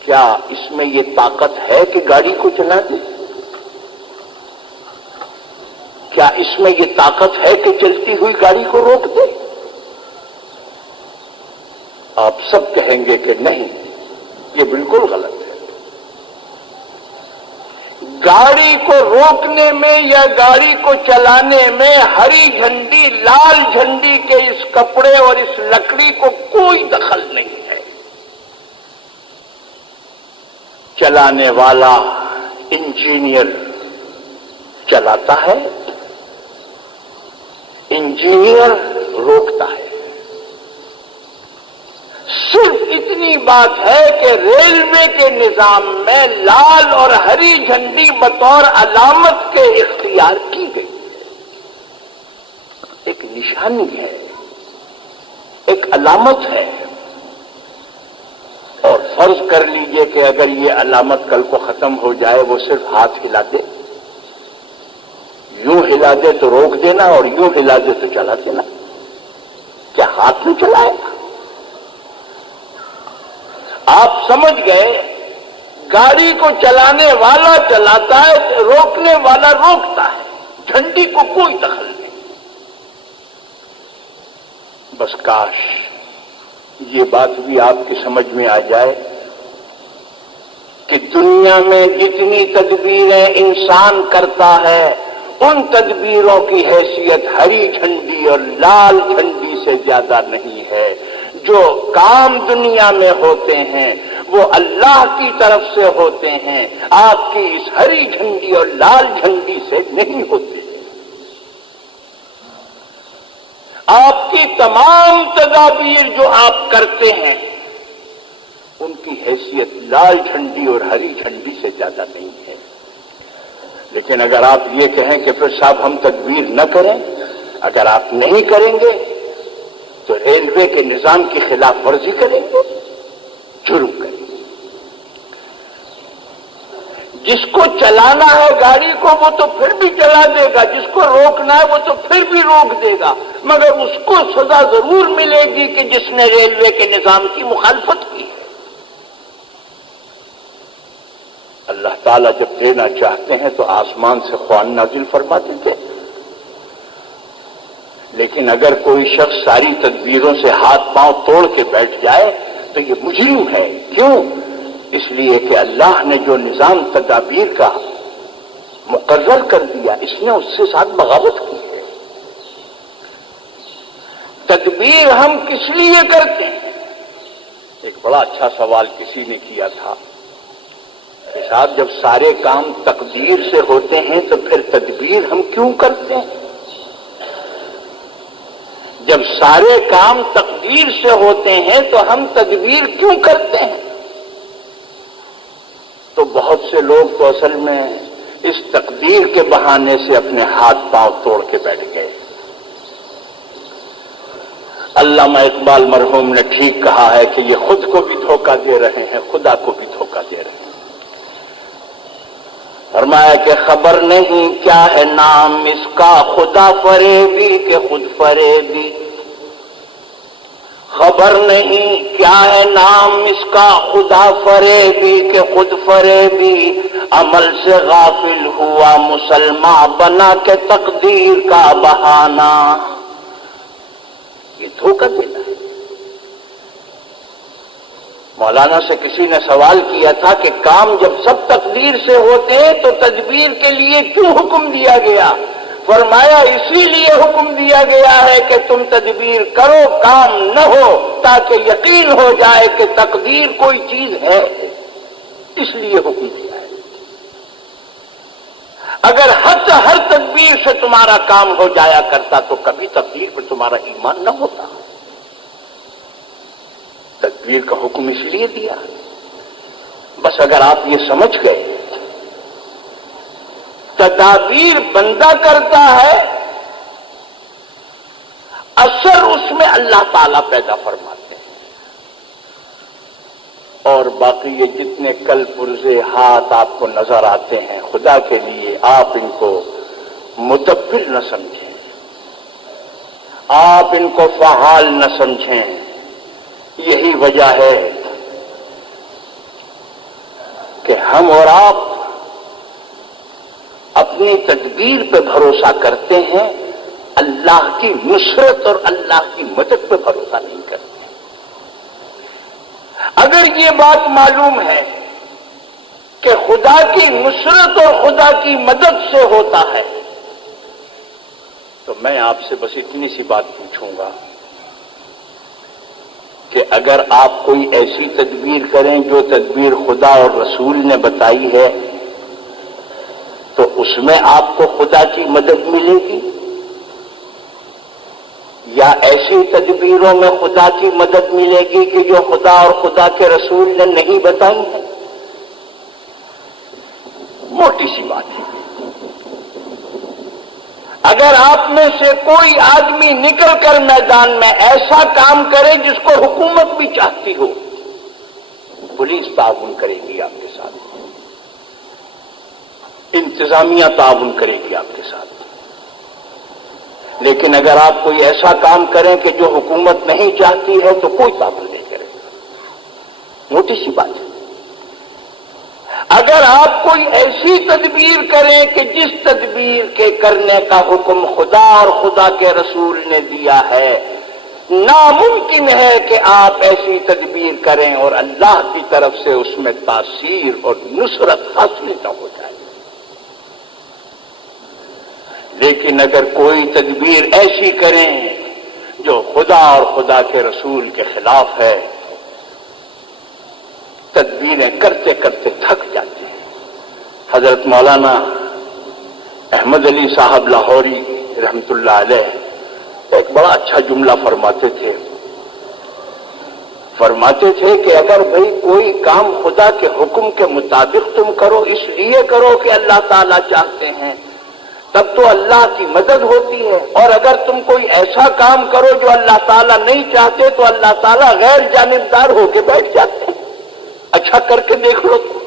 کیا اس میں یہ طاقت ہے کہ گاڑی کو چلا دے؟ کیا اس میں یہ طاقت ہے کہ چلتی ہوئی گاڑی کو روک دے؟ آپ سب کہیں گے کہ نہیں، یہ بالکل غلط ہے۔ گاڑی کو روکنے میں یا گاڑی کو چلانے میں ہری جھنڈی لال جھنڈی کے اس کپڑے اور اس لکڑی کو کوئی دخل نہیں ہے۔ چلانے والا انجینئر چلاتا ہے، انجینئر روکتا ہے۔ صرف اتنی بات ہے کہ ریلوے کے نظام میں لال اور ہری جھنڈی بطور علامت کے اختیار کی گئی ہے، ایک نشانی ہے، ایک علامت ہے۔ اور فرض کر لیجئے کہ اگر یہ علامت کل کو ختم ہو جائے، وہ صرف ہاتھ ہلا دے، یوں ہلا دے تو روک دینا اور یوں ہلا دے تو چلا دینا، کیا ہاتھ میں چلائے گا؟ آپ سمجھ گئے، گاڑی کو چلانے والا چلاتا ہے، روکنے والا روکتا ہے، جھنڈی کو کوئی دخل نہیں۔ بس کاش یہ بات بھی آپ کی سمجھ میں آ جائے کہ دنیا میں جتنی تدبیریں انسان کرتا ہے، ان تدبیروں کی حیثیت ہری جھنڈی اور لال جھنڈی سے زیادہ نہیں ہے۔ جو کام دنیا میں ہوتے ہیں وہ اللہ کی طرف سے ہوتے ہیں، آپ کی اس ہری جھنڈی اور لال جھنڈی سے نہیں ہوتے۔ آپ کی تمام تدابیر جو آپ کرتے ہیں ان کی حیثیت لال جھنڈی اور ہری جھنڈی سے زیادہ نہیں ہے۔ لیکن اگر آپ یہ کہیں کہ پھر صاحب ہم تدبیر نہ کریں، اگر آپ نہیں کریں گے تو ریلوے کے نظام کی خلاف ورزی کریں گے، جرم کریں گے۔ جس کو چلانا ہے گاڑی کو وہ تو پھر بھی چلا دے گا، جس کو روکنا ہے وہ تو پھر بھی روک دے گا، مگر اس کو سزا ضرور ملے گی کہ جس نے ریلوے کے نظام کی مخالفت کی ہے۔ اللہ تعالیٰ جب دینا چاہتے ہیں تو آسمان سے خوان نازل فرما دیتے، لیکن اگر کوئی شخص ساری تدبیروں سے ہاتھ پاؤں توڑ کے بیٹھ جائے تو یہ مجرم ہے۔ کیوں؟ اس لیے کہ اللہ نے جو نظام تدابیر کا مقرر کر دیا، اس نے اس سے ساتھ بغاوت کی ہے۔ تدبیر ہم کس لیے کرتے ہیں؟ ایک بڑا اچھا سوال کسی نے کیا تھا کہ صاحب جب سارے کام تقدیر سے ہوتے ہیں تو پھر تدبیر ہم کیوں کرتے ہیں؟ جب سارے کام تقدیر سے ہوتے ہیں تو ہم تدبیر کیوں کرتے ہیں؟ تو بہت سے لوگ تو اصل میں اس تقدیر کے بہانے سے اپنے ہاتھ پاؤں توڑ کے بیٹھ گئے۔ علامہ اقبال مرحوم نے ٹھیک کہا ہے کہ یہ خود کو بھی دھوکہ دے رہے ہیں، خدا کو بھی دھوکہ دے رہے ہیں۔ فرمایا کہ خبر نہیں کیا ہے نام اس کا، خدا فریبی کہ خود فریبی۔ خبر نہیں کیا ہے نام اس کا، خدا فریبی کہ خود فریبی۔ عمل سے غافل ہوا مسلمان، بنا کے تقدیر کا بہانہ۔ یہ دھوکہ دینا ہے۔ مولانا سے کسی نے سوال کیا تھا کہ کام جب سب تقدیر سے ہوتے ہیں تو تدبیر کے لیے کیوں حکم دیا گیا؟ فرمایا اسی لیے حکم دیا گیا ہے کہ تم تدبیر کرو، کام نہ ہو، تاکہ یقین ہو جائے کہ تقدیر کوئی چیز ہے، اس لیے حکم دیا ہے۔ اگر ہر تدبیر سے تمہارا کام ہو جایا کرتا تو کبھی تقدیر پر تمہارا ایمان نہ ہوتا۔ تدبیر کا حکم اس لیے دیا۔ بس اگر آپ یہ سمجھ گئے تدابیر بندہ کرتا ہے، اثر اس میں اللہ تعالیٰ پیدا فرماتے ہیں، اور باقی یہ جتنے کل پرزے ہاتھ آپ کو نظر آتے ہیں، خدا کے لیے آپ ان کو مدبر نہ سمجھیں، آپ ان کو فعال نہ سمجھیں۔ یہی وجہ ہے کہ ہم اور آپ اپنی تدبیر پہ بھروسہ کرتے ہیں، اللہ کی نصرت اور اللہ کی مدد پہ بھروسہ نہیں کرتے۔ اگر یہ بات معلوم ہے کہ خدا کی نصرت اور خدا کی مدد سے ہوتا ہے، تو میں آپ سے بس اتنی سی بات پوچھوں گا کہ اگر آپ کوئی ایسی تدبیر کریں جو تدبیر خدا اور رسول نے بتائی ہے، تو اس میں آپ کو خدا کی مدد ملے گی، یا ایسی تدبیروں میں خدا کی مدد ملے گی کہ جو خدا اور خدا کے رسول نے نہیں بتائی ہے؟ موٹی سی بات ہے۔ اگر آپ میں سے کوئی آدمی نکل کر میدان میں ایسا کام کرے جس کو حکومت بھی چاہتی ہو، پولیس تعاون کرے گی آپ کے ساتھ، انتظامیہ تعاون کرے گی آپ کے ساتھ، لیکن اگر آپ کوئی ایسا کام کریں کہ جو حکومت نہیں چاہتی ہے تو کوئی تعاون نہیں کرے گا۔ موٹی سی بات ہے۔ اگر آپ کوئی ایسی تدبیر کریں کہ جس تدبیر کے کرنے کا حکم خدا اور خدا کے رسول نے دیا ہے، ناممکن ہے کہ آپ ایسی تدبیر کریں اور اللہ کی طرف سے اس میں تاثیر اور نصرت حاصل نہ ہو جائے۔ لیکن اگر کوئی تدبیر ایسی کریں جو خدا اور خدا کے رسول کے خلاف ہے، تدبیریں کرتے کرتے تھک جاتے ہیں۔ حضرت مولانا احمد علی صاحب لاہوری رحمت اللہ علیہ ایک بڑا اچھا جملہ فرماتے تھے کہ اگر بھئی کوئی کام خدا کے حکم کے مطابق تم کرو، اس لیے کرو کہ اللہ تعالیٰ چاہتے ہیں، تب تو اللہ کی مدد ہوتی ہے، اور اگر تم کوئی ایسا کام کرو جو اللہ تعالیٰ نہیں چاہتے تو اللہ تعالیٰ غیر جانبدار ہو کے بیٹھ جاتے ہیں۔ اچھا کر کے دیکھ لو تو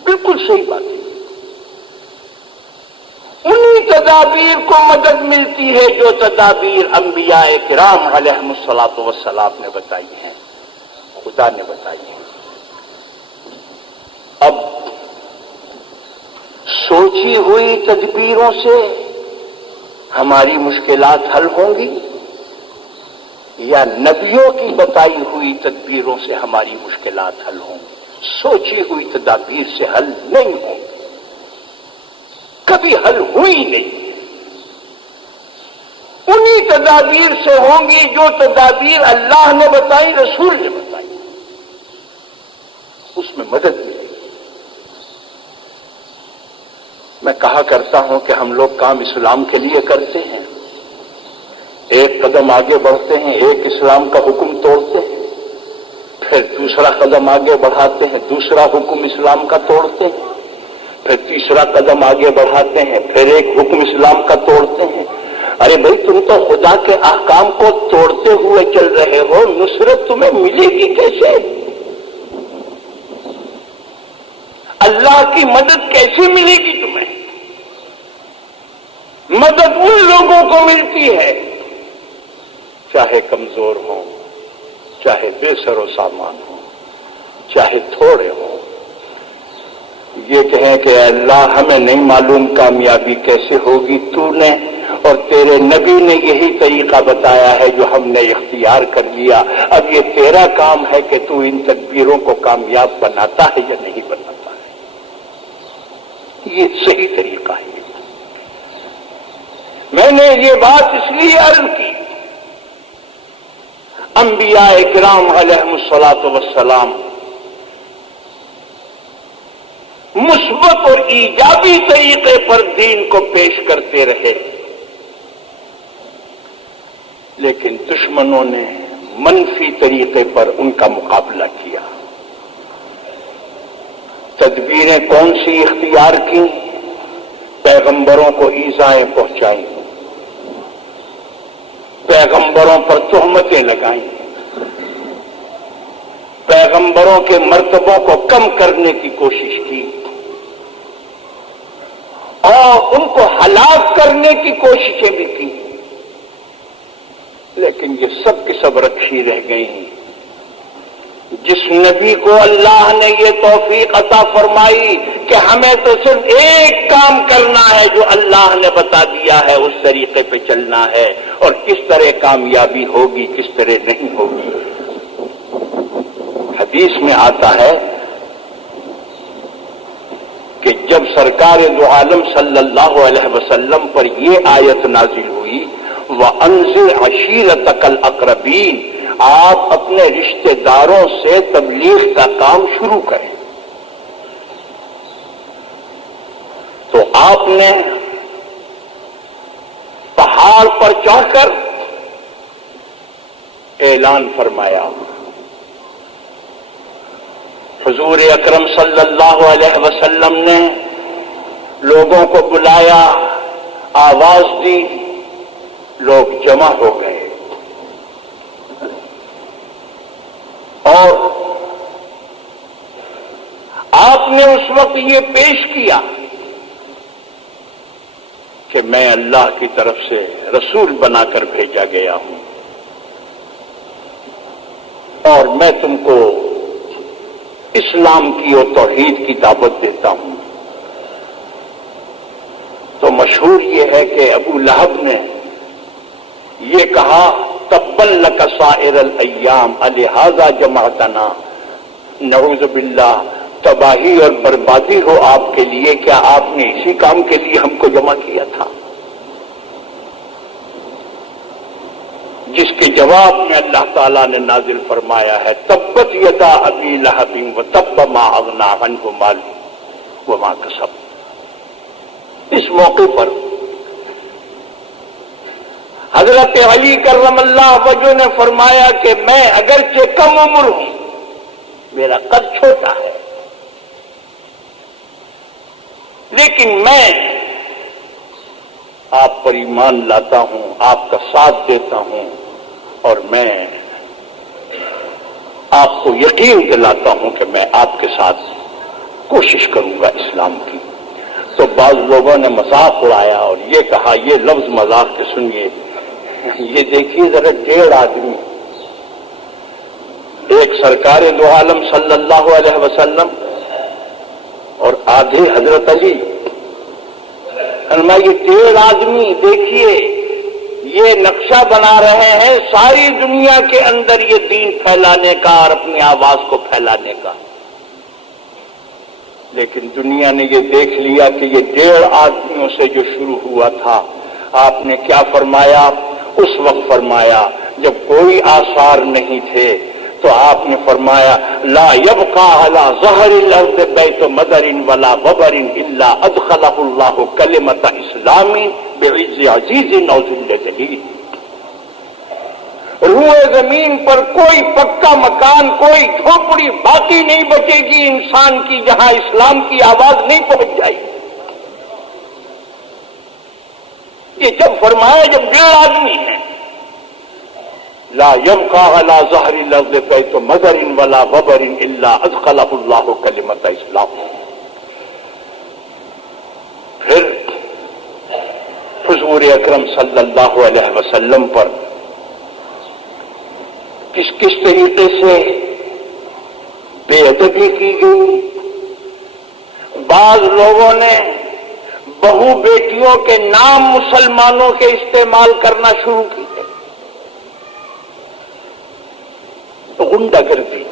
بالکل صحیح بات ہے۔ انہی تدابیر کو مدد ملتی ہے جو تدابیر انبیاء کرام علیہم الصلاۃ والسلام نے بتائی ہیں، خدا نے بتائی ہیں۔ اب سوچی ہوئی تدبیروں سے ہماری مشکلات حل ہوں گی یا نبیوں کی بتائی ہوئی تدبیروں سے ہماری مشکلات حل ہوں گی؟ سوچی ہوئی تدابیر سے حل نہیں ہوں گی، کبھی حل ہوئی نہیں۔ انہی تدابیر سے ہوں گی جو تدابیر اللہ نے بتائی، رسول نے بتائی، اس میں مدد ملے گی۔ میں کہا کرتا ہوں کہ ہم لوگ کام اسلام کے لیے کرتے ہیں، ایک قدم آگے بڑھتے ہیں، ایک اسلام کا حکم توڑتے ہیں، پھر دوسرا قدم آگے بڑھاتے ہیں، دوسرا حکم اسلام کا توڑتے ہیں، پھر تیسرا قدم آگے بڑھاتے ہیں، پھر ایک حکم اسلام کا توڑتے ہیں۔ ارے بھائی تم تو خدا کے احکام کو توڑتے ہوئے چل رہے ہو، نصرت تمہیں ملے گی کیسے؟ اللہ کی مدد کیسے ملے گی تمہیں؟ مدد ان لوگوں کو ملتی ہے چاہے کمزور ہوں، چاہے بے سر و سامان ہوں، چاہے تھوڑے ہوں، یہ کہیں کہ اللہ ہمیں نہیں معلوم کامیابی کیسے ہوگی، تو نے اور تیرے نبی نے یہی طریقہ بتایا ہے جو ہم نے اختیار کر لیا، اب یہ تیرا کام ہے کہ تو ان تدبیروں کو کامیاب بناتا ہے یا نہیں بناتا ہے۔ یہ صحیح طریقہ ہے۔ میں نے یہ بات اس لیے عرض کی، انبیاء کرام علیہم الصلاۃ والسلام مثبت اور ایجابی طریقے پر دین کو پیش کرتے رہے، لیکن دشمنوں نے منفی طریقے پر ان کا مقابلہ کیا۔ تدبیریں کون سی اختیار کی؟ پیغمبروں کو ایذائیں پہنچائیں، پیغمبروں پر تہمتیں لگائیں، پیغمبروں کے مرتبوں کو کم کرنے کی کوشش کی اور ان کو ہلاک کرنے کی کوششیں بھی کی، لیکن یہ سب کی سب رکھی رہ گئیں۔ جس نبی کو اللہ نے یہ توفیق عطا فرمائی کہ ہمیں تو صرف ایک کام کرنا ہے جو اللہ نے بتا دیا ہے، اس طریقے پہ چلنا ہے، اور کس طرح کامیابی ہوگی کس طرح نہیں ہوگی حدیث میں آتا ہے کہ جب سرکار دو عالم صلی اللہ علیہ وسلم پر یہ آیت نازل ہوئی وَأَنذِرْ عَشِيرَتَكَ الْأَقْرَبِينَ، آپ اپنے رشتہ داروں سے تبلیغ کا کام شروع کریں، تو آپ نے پہاڑ پر چڑھ کر اعلان فرمایا۔ حضور اکرم صلی اللہ علیہ وسلم نے لوگوں کو بلایا، آواز دی، لوگ جمع ہو گئے، اور آپ نے اس وقت یہ پیش کیا کہ میں اللہ کی طرف سے رسول بنا کر بھیجا گیا ہوں، اور میں تم کو اسلام کی اور توحید کی دعوت دیتا ہوں۔ تو مشہور یہ ہے کہ ابو لہب نے یہ کہا تبا لک سائر الایام الہذا جمعتنا، نعوذ باللہ، تباہی اور بربادی ہو آپ کے لیے، کیا آپ نے اسی کام کے لیے ہم کو جمع کیا تھا؟ جس کے جواب میں اللہ تعالیٰ نے نازل فرمایا ہے تبت یدا ابی لہب وتب ما اغنی عنہ مالہ وما کسب۔ اس موقع پر حضرت علی کرم اللہ وجہ نے فرمایا کہ میں اگرچہ کم عمر ہوں، میرا قد چھوٹا ہے، لیکن میں آپ پر ایمان لاتا ہوں، آپ کا ساتھ دیتا ہوں، اور میں آپ کو یقین دلاتا ہوں کہ میں آپ کے ساتھ کوشش کروں گا اسلام کی۔ تو بعض لوگوں نے مذاق اڑایا اور یہ کہا، یہ لفظ مذاق کے سنیے، یہ دیکھیے ذرا 1.5 آدمی، ایک سرکار دو عالم صلی اللہ علیہ وسلم اور آدھے حضرت علی، یہ 1.5 آدمی دیکھیے یہ نقشہ بنا رہے ہیں ساری دنیا کے اندر یہ دین پھیلانے کا اور اپنی آواز کو پھیلانے کا، لیکن دنیا نے یہ دیکھ لیا کہ یہ 1.5 آدمیوں سے جو شروع ہوا تھا۔ آپ نے کیا فرمایا؟ اس وقت فرمایا جب کوئی آثار نہیں تھے، تو آپ نے فرمایا لا یبقى علی ظہر الارض بیت مدر ولا وبر الا ادخلہ اللہ کلمۃ اسلام بعز عزیز او ذل ذلیل۔ روئے زمین پر کوئی پکا مکان، کوئی جھوپڑی باقی نہیں بچے گی انسان کی جہاں اسلام کی آواز نہیں پہنچ جائے گی۔ یہ جب فرمایا جب 1.5 آدمی ہیں، لا يبقى على ظهر الارض بيت مدر ولا وبر الا ادخله الله كلمة اسلام۔ پھر حضور اکرم صلی اللہ علیہ وسلم پر کس طریقے سے بے ادبی کی گئی۔ بعض لوگوں نے بہو بیٹیوں کے نام مسلمانوں کے استعمال کرنا شروع کی، غنڈہ گردی،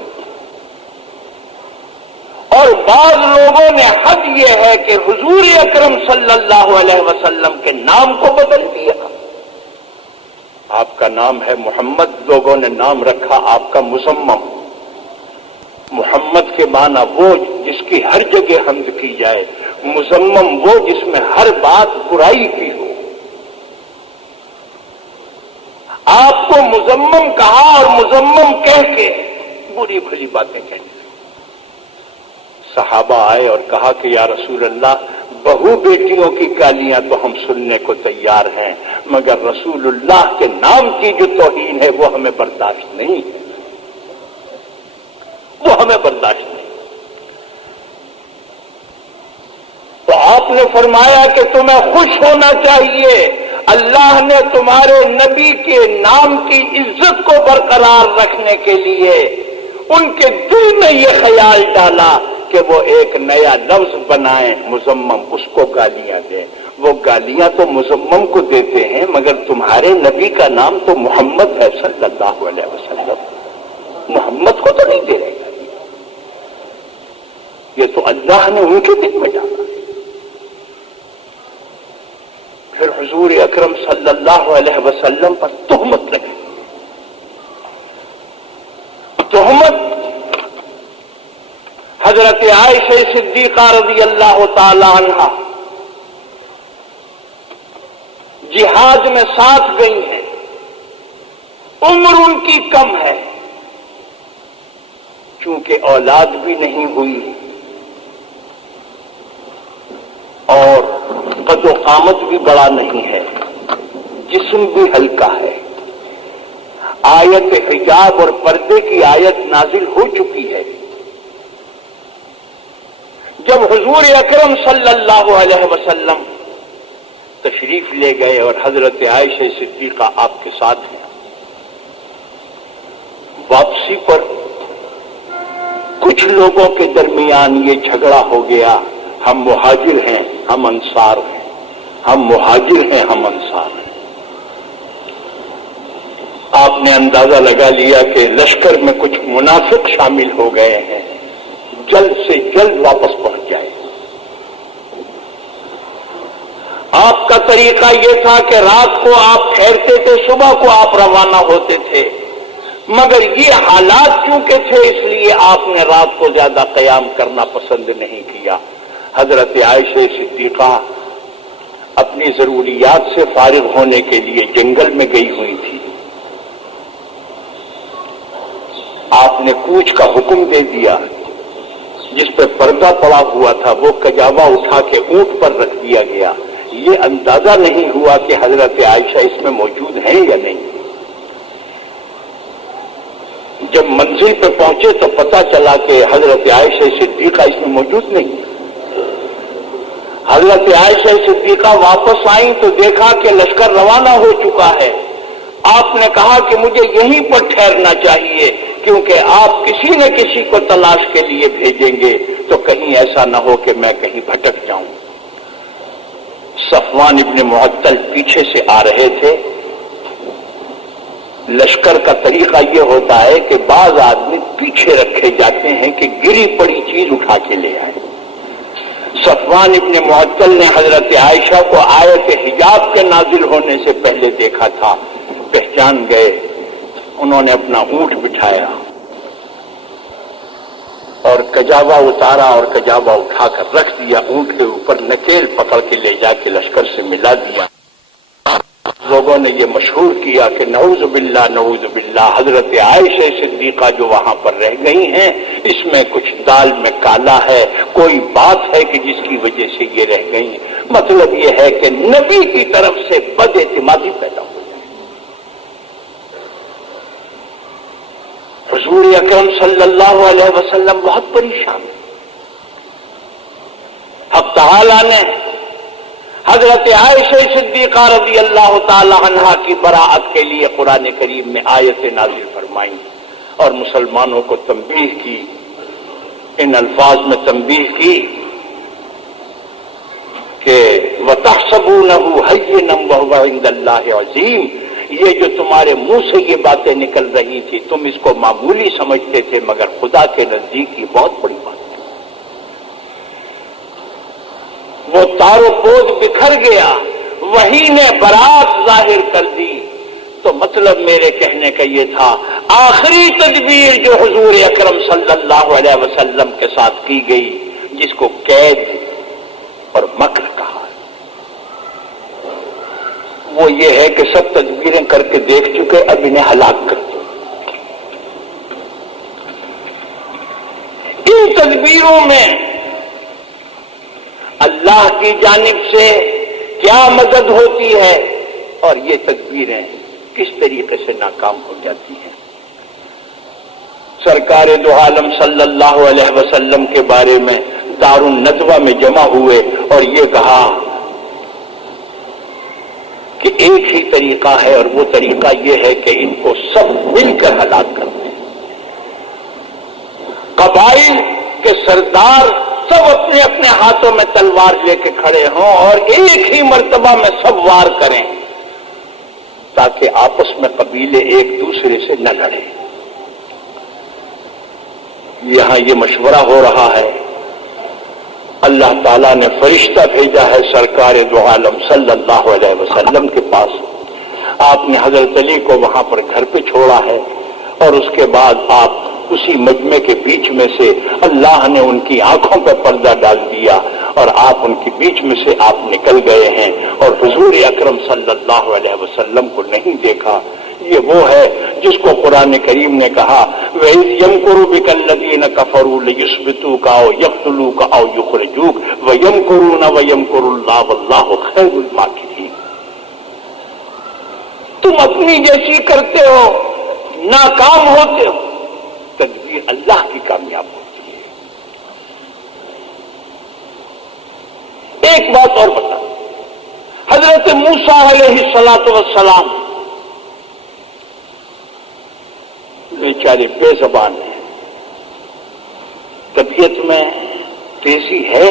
اور بعض لوگوں نے حد یہ ہے کہ حضور اکرم صلی اللہ علیہ وسلم کے نام کو بدل دیا۔ آپ کا نام ہے محمد، لوگوں نے نام رکھا آپ کا مزمم۔ محمد کے معنی وہ جس کی ہر جگہ حمد کی جائے، مزمم وہ جس میں ہر بات برائی کی ہو۔ آپ کو مزمم کہا اور مزمم کہہ کے بری بھلی باتیں کہنے لگے۔ صحابہ آئے اور کہا کہ یا رسول اللہ، بہو بیٹیوں کی گالیاں تو ہم سننے کو تیار ہیں، مگر رسول اللہ کے نام کی جو توہین ہے وہ ہمیں برداشت نہیں ہے، وہ ہمیں برداشت نہیں۔ تو آپ نے فرمایا کہ تمہیں خوش ہونا چاہیے، اللہ نے تمہارے نبی کے نام کی عزت کو برقرار رکھنے کے لیے ان کے دل میں یہ خیال ڈالا کہ وہ ایک نیا لفظ بنائیں، مزمم، اس کو گالیاں دیں۔ وہ گالیاں تو مزمم کو دیتے ہیں، مگر تمہارے نبی کا نام تو محمد ہے صلی اللہ علیہ وسلم، محمد کو تو نہیں دے رہے گا۔ یہ تو اللہ نے ان کے دل میں ڈالا. پھر حضور اکرم صلی اللہ علیہ وسلم پر تہمت لگی. تہمت حضرت عائشہ صدیقہ رضی اللہ تعالی عنہا جہاد میں ساتھ گئی ہیں، عمر ان کی کم ہے، چونکہ اولاد بھی نہیں ہوئی اور قد و قامت بھی بڑا نہیں ہے، جسم بھی ہلکا ہے. آیت حجاب اور پردے کی آیت نازل ہو چکی ہے. جب حضور اکرم صلی اللہ علیہ وسلم تشریف لے گئے اور حضرت عائشہ صدیقہ آپ کے ساتھ ہیں، واپسی پر کچھ لوگوں کے درمیان یہ جھگڑا ہو گیا، ہم مہاجر ہیں ہم انصار ہیں، ہم مہاجر ہیں ہم انصار ہیں. آپ نے اندازہ لگا لیا کہ لشکر میں کچھ منافق شامل ہو گئے ہیں، جلد سے جلد واپس پہنچ جائے. آپ کا طریقہ یہ تھا کہ رات کو آپ ٹھہرتے تھے، صبح کو آپ روانہ ہوتے تھے، مگر یہ حالات چونکہ تھے اس لیے آپ نے رات کو زیادہ قیام کرنا پسند نہیں کیا. حضرت عائشہ صدیقہ اپنی ضروریات سے فارغ ہونے کے لیے جنگل میں گئی ہوئی تھی. آپ نے کوچ کا حکم دے دیا. جس پہ پردہ پڑا ہوا تھا وہ کجاوا اٹھا کے اونٹ پر رکھ دیا گیا. یہ اندازہ نہیں ہوا کہ حضرت عائشہ اس میں موجود ہیں یا نہیں. جب منزل پہ پہنچے تو پتہ چلا کہ حضرت عائشہ صدیقہ اس میں موجود نہیں. حضرت عائشہ صدیقہ واپس آئیں تو دیکھا کہ لشکر روانہ ہو چکا ہے. آپ نے کہا کہ مجھے یہیں پر ٹھہرنا چاہیے، کیونکہ آپ کسی نہ کسی کو تلاش کے لیے بھیجیں گے تو کہیں ایسا نہ ہو کہ میں کہیں بھٹک جاؤں. صفوان ابن معطل پیچھے سے آ رہے تھے. لشکر کا طریقہ یہ ہوتا ہے کہ بعض آدمی پیچھے رکھے جاتے ہیں کہ گری پڑی چیز اٹھا کے لے آئے. صفوان ابن معطل نے حضرت عائشہ کو آیت حجاب کے نازل ہونے سے پہلے دیکھا تھا، پہچان گئے. انہوں نے اپنا اونٹ بٹھایا اور کجاوا اتارا اور کجاوا اٹھا کر رکھ دیا. اونٹ کے اوپر نکیل پکڑ کے لے جا کے لشکر سے ملا دیا. لوگوں نے یہ مشہور کیا کہ نعوذ باللہ حضرت عائشہ صدیقہ جو وہاں پر رہ گئی ہیں اس میں کچھ دال میں کالا ہے، کوئی بات ہے کہ جس کی وجہ سے یہ رہ گئی. مطلب یہ ہے کہ نبی کی طرف سے بد اعتمادی پیدا ہو جائے. حضور اکرم صلی اللہ علیہ وسلم بہت پریشان ہیں. حق تعالی نے حضرت عائشہ صدیقہ رضی اللہ تعالی عنہا کی براءت کے لیے قرآن کریم میں آیت نازل فرمائی اور مسلمانوں کو تنبیہ کی. ان الفاظ میں تنبیہ کی کہ وَتَحْسَبُونَهُ هَيِّنًا وَهُوَ عِندَ اللَّهِ عَظِيمٌ. یہ جو تمہارے منہ سے یہ باتیں نکل رہی تھی تم اس کو معمولی سمجھتے تھے، مگر خدا کے نزدیک یہ بہت بڑی بات ہے. وہ تار و پود بکھر گیا، وہی نے برات ظاہر کر دی. تو مطلب میرے کہنے کا یہ تھا آخری تدبیر جو حضور اکرم صلی اللہ علیہ وسلم کے ساتھ کی گئی، جس کو قید اور مکر کہا، وہ یہ ہے کہ سب تدبیریں کر کے دیکھ چکے، اب انہیں ہلاک کر دو. ان تدبیروں میں اللہ کی جانب سے کیا مدد ہوتی ہے اور یہ تدبیریں کس طریقے سے ناکام ہو جاتی ہیں. سرکار دو عالم صلی اللہ علیہ وسلم کے بارے میں دار الندوہ میں جمع ہوئے اور یہ کہا کہ ایک ہی طریقہ ہے اور وہ طریقہ یہ ہے کہ ان کو سب مل کر ہلاک کر دیں. قبائل کے سردار سب اپنے اپنے ہاتھوں میں تلوار لے کے کھڑے ہوں اور ایک ہی مرتبہ میں سب وار کریں تاکہ آپس میں قبیلے ایک دوسرے سے نہ لڑیں. یہاں یہ مشورہ ہو رہا ہے اللہ تعالیٰ نے فرشتہ بھیجا ہے سرکار دو عالم صلی اللہ علیہ وسلم کے پاس. آپ نے حضرت علی کو وہاں پر گھر پہ چھوڑا ہے اور اس کے بعد آپ اسی مجمع کے بیچ میں سے اللہ نے ان کی آنکھوں پہ پردہ ڈال دیا اور آپ ان کے بیچ میں سے آپ نکل گئے ہیں اور حضور اکرم صلی اللہ علیہ وسلم کو نہیں دیکھا. یہ وہ ہے جس کو قرآن کریم نے کہا وَإِذْ يَمْكُرُ بِكَ الَّذِينَ كَفَرُوا لِيُثْبِتُوكَ أَوْ يَقْتُلُوكَ أَوْ يُخْرِجُوكَ وَيَمْكُرُونَ وَيَمْكُرُ اللَّهُ وَاللَّهُ خَيْرُ الْمَاكِرِينَ. تم اپنی جیسی کرتے ہو، ناکام ہوتے ہو، تدبیر اللہ کی کامیاب ہوتی ہے. ایک بات اور بتا، حضرت موسیٰ علیہ السلام بیچارے بے زبان ہیں، طبیعت میں تیزی ہے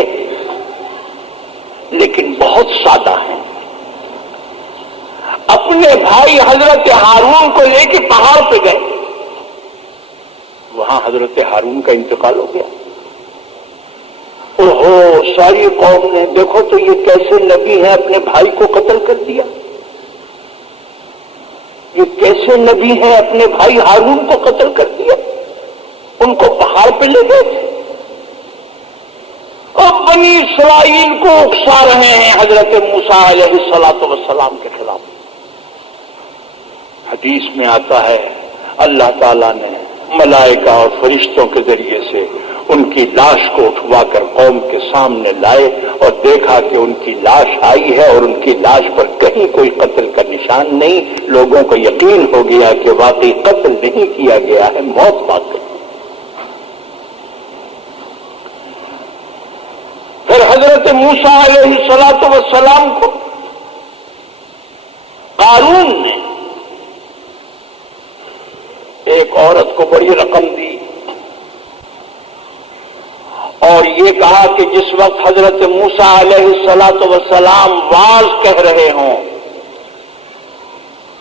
لیکن بہت سادہ ہیں. اپنے بھائی حضرت ہارون کو لے کے پہاڑ پہ گئے، وہاں حضرت ہارون کا انتقال ہو گیا. اوہو، ساری قوم نے دیکھو تو یہ کیسے نبی ہے، اپنے بھائی کو قتل کر دیا. یہ کیسے نبی ہیں، اپنے بھائی ہارون کو قتل کر دیا. ان کو پہاڑ پہ لے گئے تھے. اب بنی اسرائیل کو اکسا رہے ہیں حضرت موسیٰ علیہ السلام کے خلاف. حدیث میں آتا ہے اللہ تعالیٰ نے ملائکہ اور فرشتوں کے ذریعے سے ان کی لاش کو اٹھوا کر قوم کے سامنے لائے اور دیکھا کہ ان کی لاش آئی ہے اور ان کی لاش پر کہیں کوئی قتل کا نشان نہیں. لوگوں کو یقین ہو گیا کہ واقعی قتل نہیں کیا گیا ہے، موت پا گئی. پھر حضرت موسیٰ علیہ السلام کو قارون نے ایک عورت کو بڑی رقم دی اور یہ کہا کہ جس وقت حضرت موسیٰ علیہ السلام واعظ کہہ رہے ہوں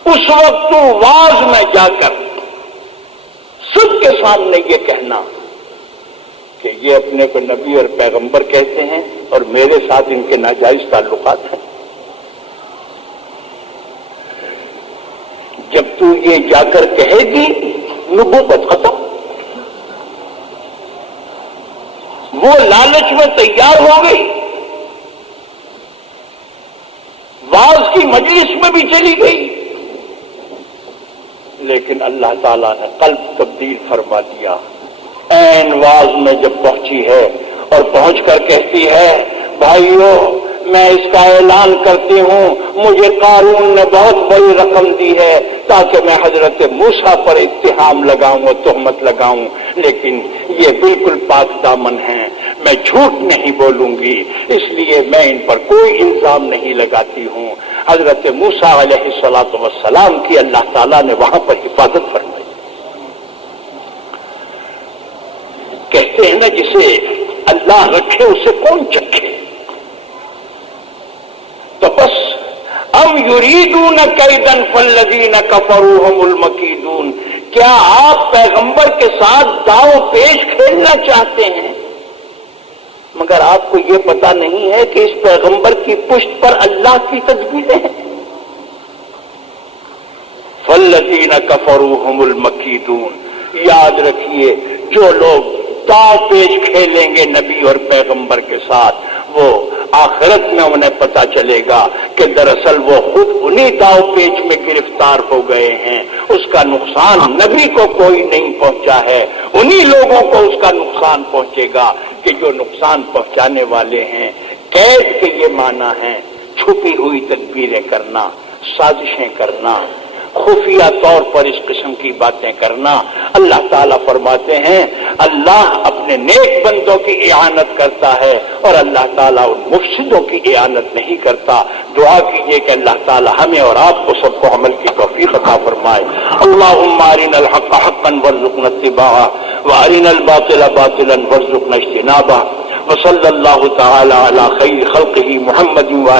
اس وقت تو واعظ میں جا کر سب کے سامنے یہ کہنا کہ یہ اپنے کو نبی اور پیغمبر کہتے ہیں اور میرے ساتھ ان کے ناجائز تعلقات ہیں. جب تو یہ جا کر کہے گی نبوت ختم. وہ لالچ میں تیار ہو گئی، واعظ کی مجلس میں بھی چلی گئی، لیکن اللہ تعالیٰ نے قلب تبدیل فرما دیا. عین واعظ میں جب پہنچی ہے اور پہنچ کر کہتی ہے بھائیو میں اس کا اعلان کرتی ہوں مجھے قارون نے بہت بڑی رقم دی ہے تاکہ میں حضرت موسیٰ پر اتہام لگاؤں اور تہمت لگاؤں، لیکن یہ بالکل پاک دامن ہیں، میں جھوٹ نہیں بولوں گی، اس لیے میں ان پر کوئی الزام نہیں لگاتی ہوں. حضرت موسیٰ علیہ السلام کی اللہ تعالیٰ نے وہاں پر حفاظت فرمائی. کہتے ہیں نا جسے اللہ رکھے اسے کون چکھے. تو بس ام یریدون کیدا فالذین کفروا هم المکیدون. کیا آپ پیغمبر کے ساتھ داؤ پیش کھیلنا چاہتے ہیں مگر آپ کو یہ پتا نہیں ہے کہ اس پیغمبر کی پشت پر اللہ کی تدبیریں ہیں. فالذین کفروا هم المکیدون. یاد رکھیے جو لوگ داؤ پیش کھیلیں گے نبی اور پیغمبر کے ساتھ وہ آخرت میں انہیں پتا چلے گا کہ دراصل وہ خود انہی داؤ پیچ میں گرفتار ہو گئے ہیں. اس کا نقصان نبی کو کوئی نہیں پہنچا ہے، انہی لوگوں کو اس کا نقصان پہنچے گا کہ جو نقصان پہنچانے والے ہیں. قید کے یہ معنی ہے چھپی ہوئی تدبیریں کرنا، سازشیں کرنا، خفیہ طور پر اس قسم کی باتیں کرنا. اللہ تعالیٰ فرماتے ہیں اللہ اپنے نیک بندوں کی اعانت کرتا ہے اور اللہ تعالیٰ ان مفسدوں کی اعانت نہیں کرتا. دعا کیجئے کہ اللہ تعالیٰ ہمیں اور آپ کو سب کو عمل کی توفیق عطا فرمائے. اللہم ارنا الحق حقا وارزقنا اتباعہ وارنا الباطل باطلا وارزقنا اجتنابہ. وصلی اللہ تعالی علی خیر خلقہ محمد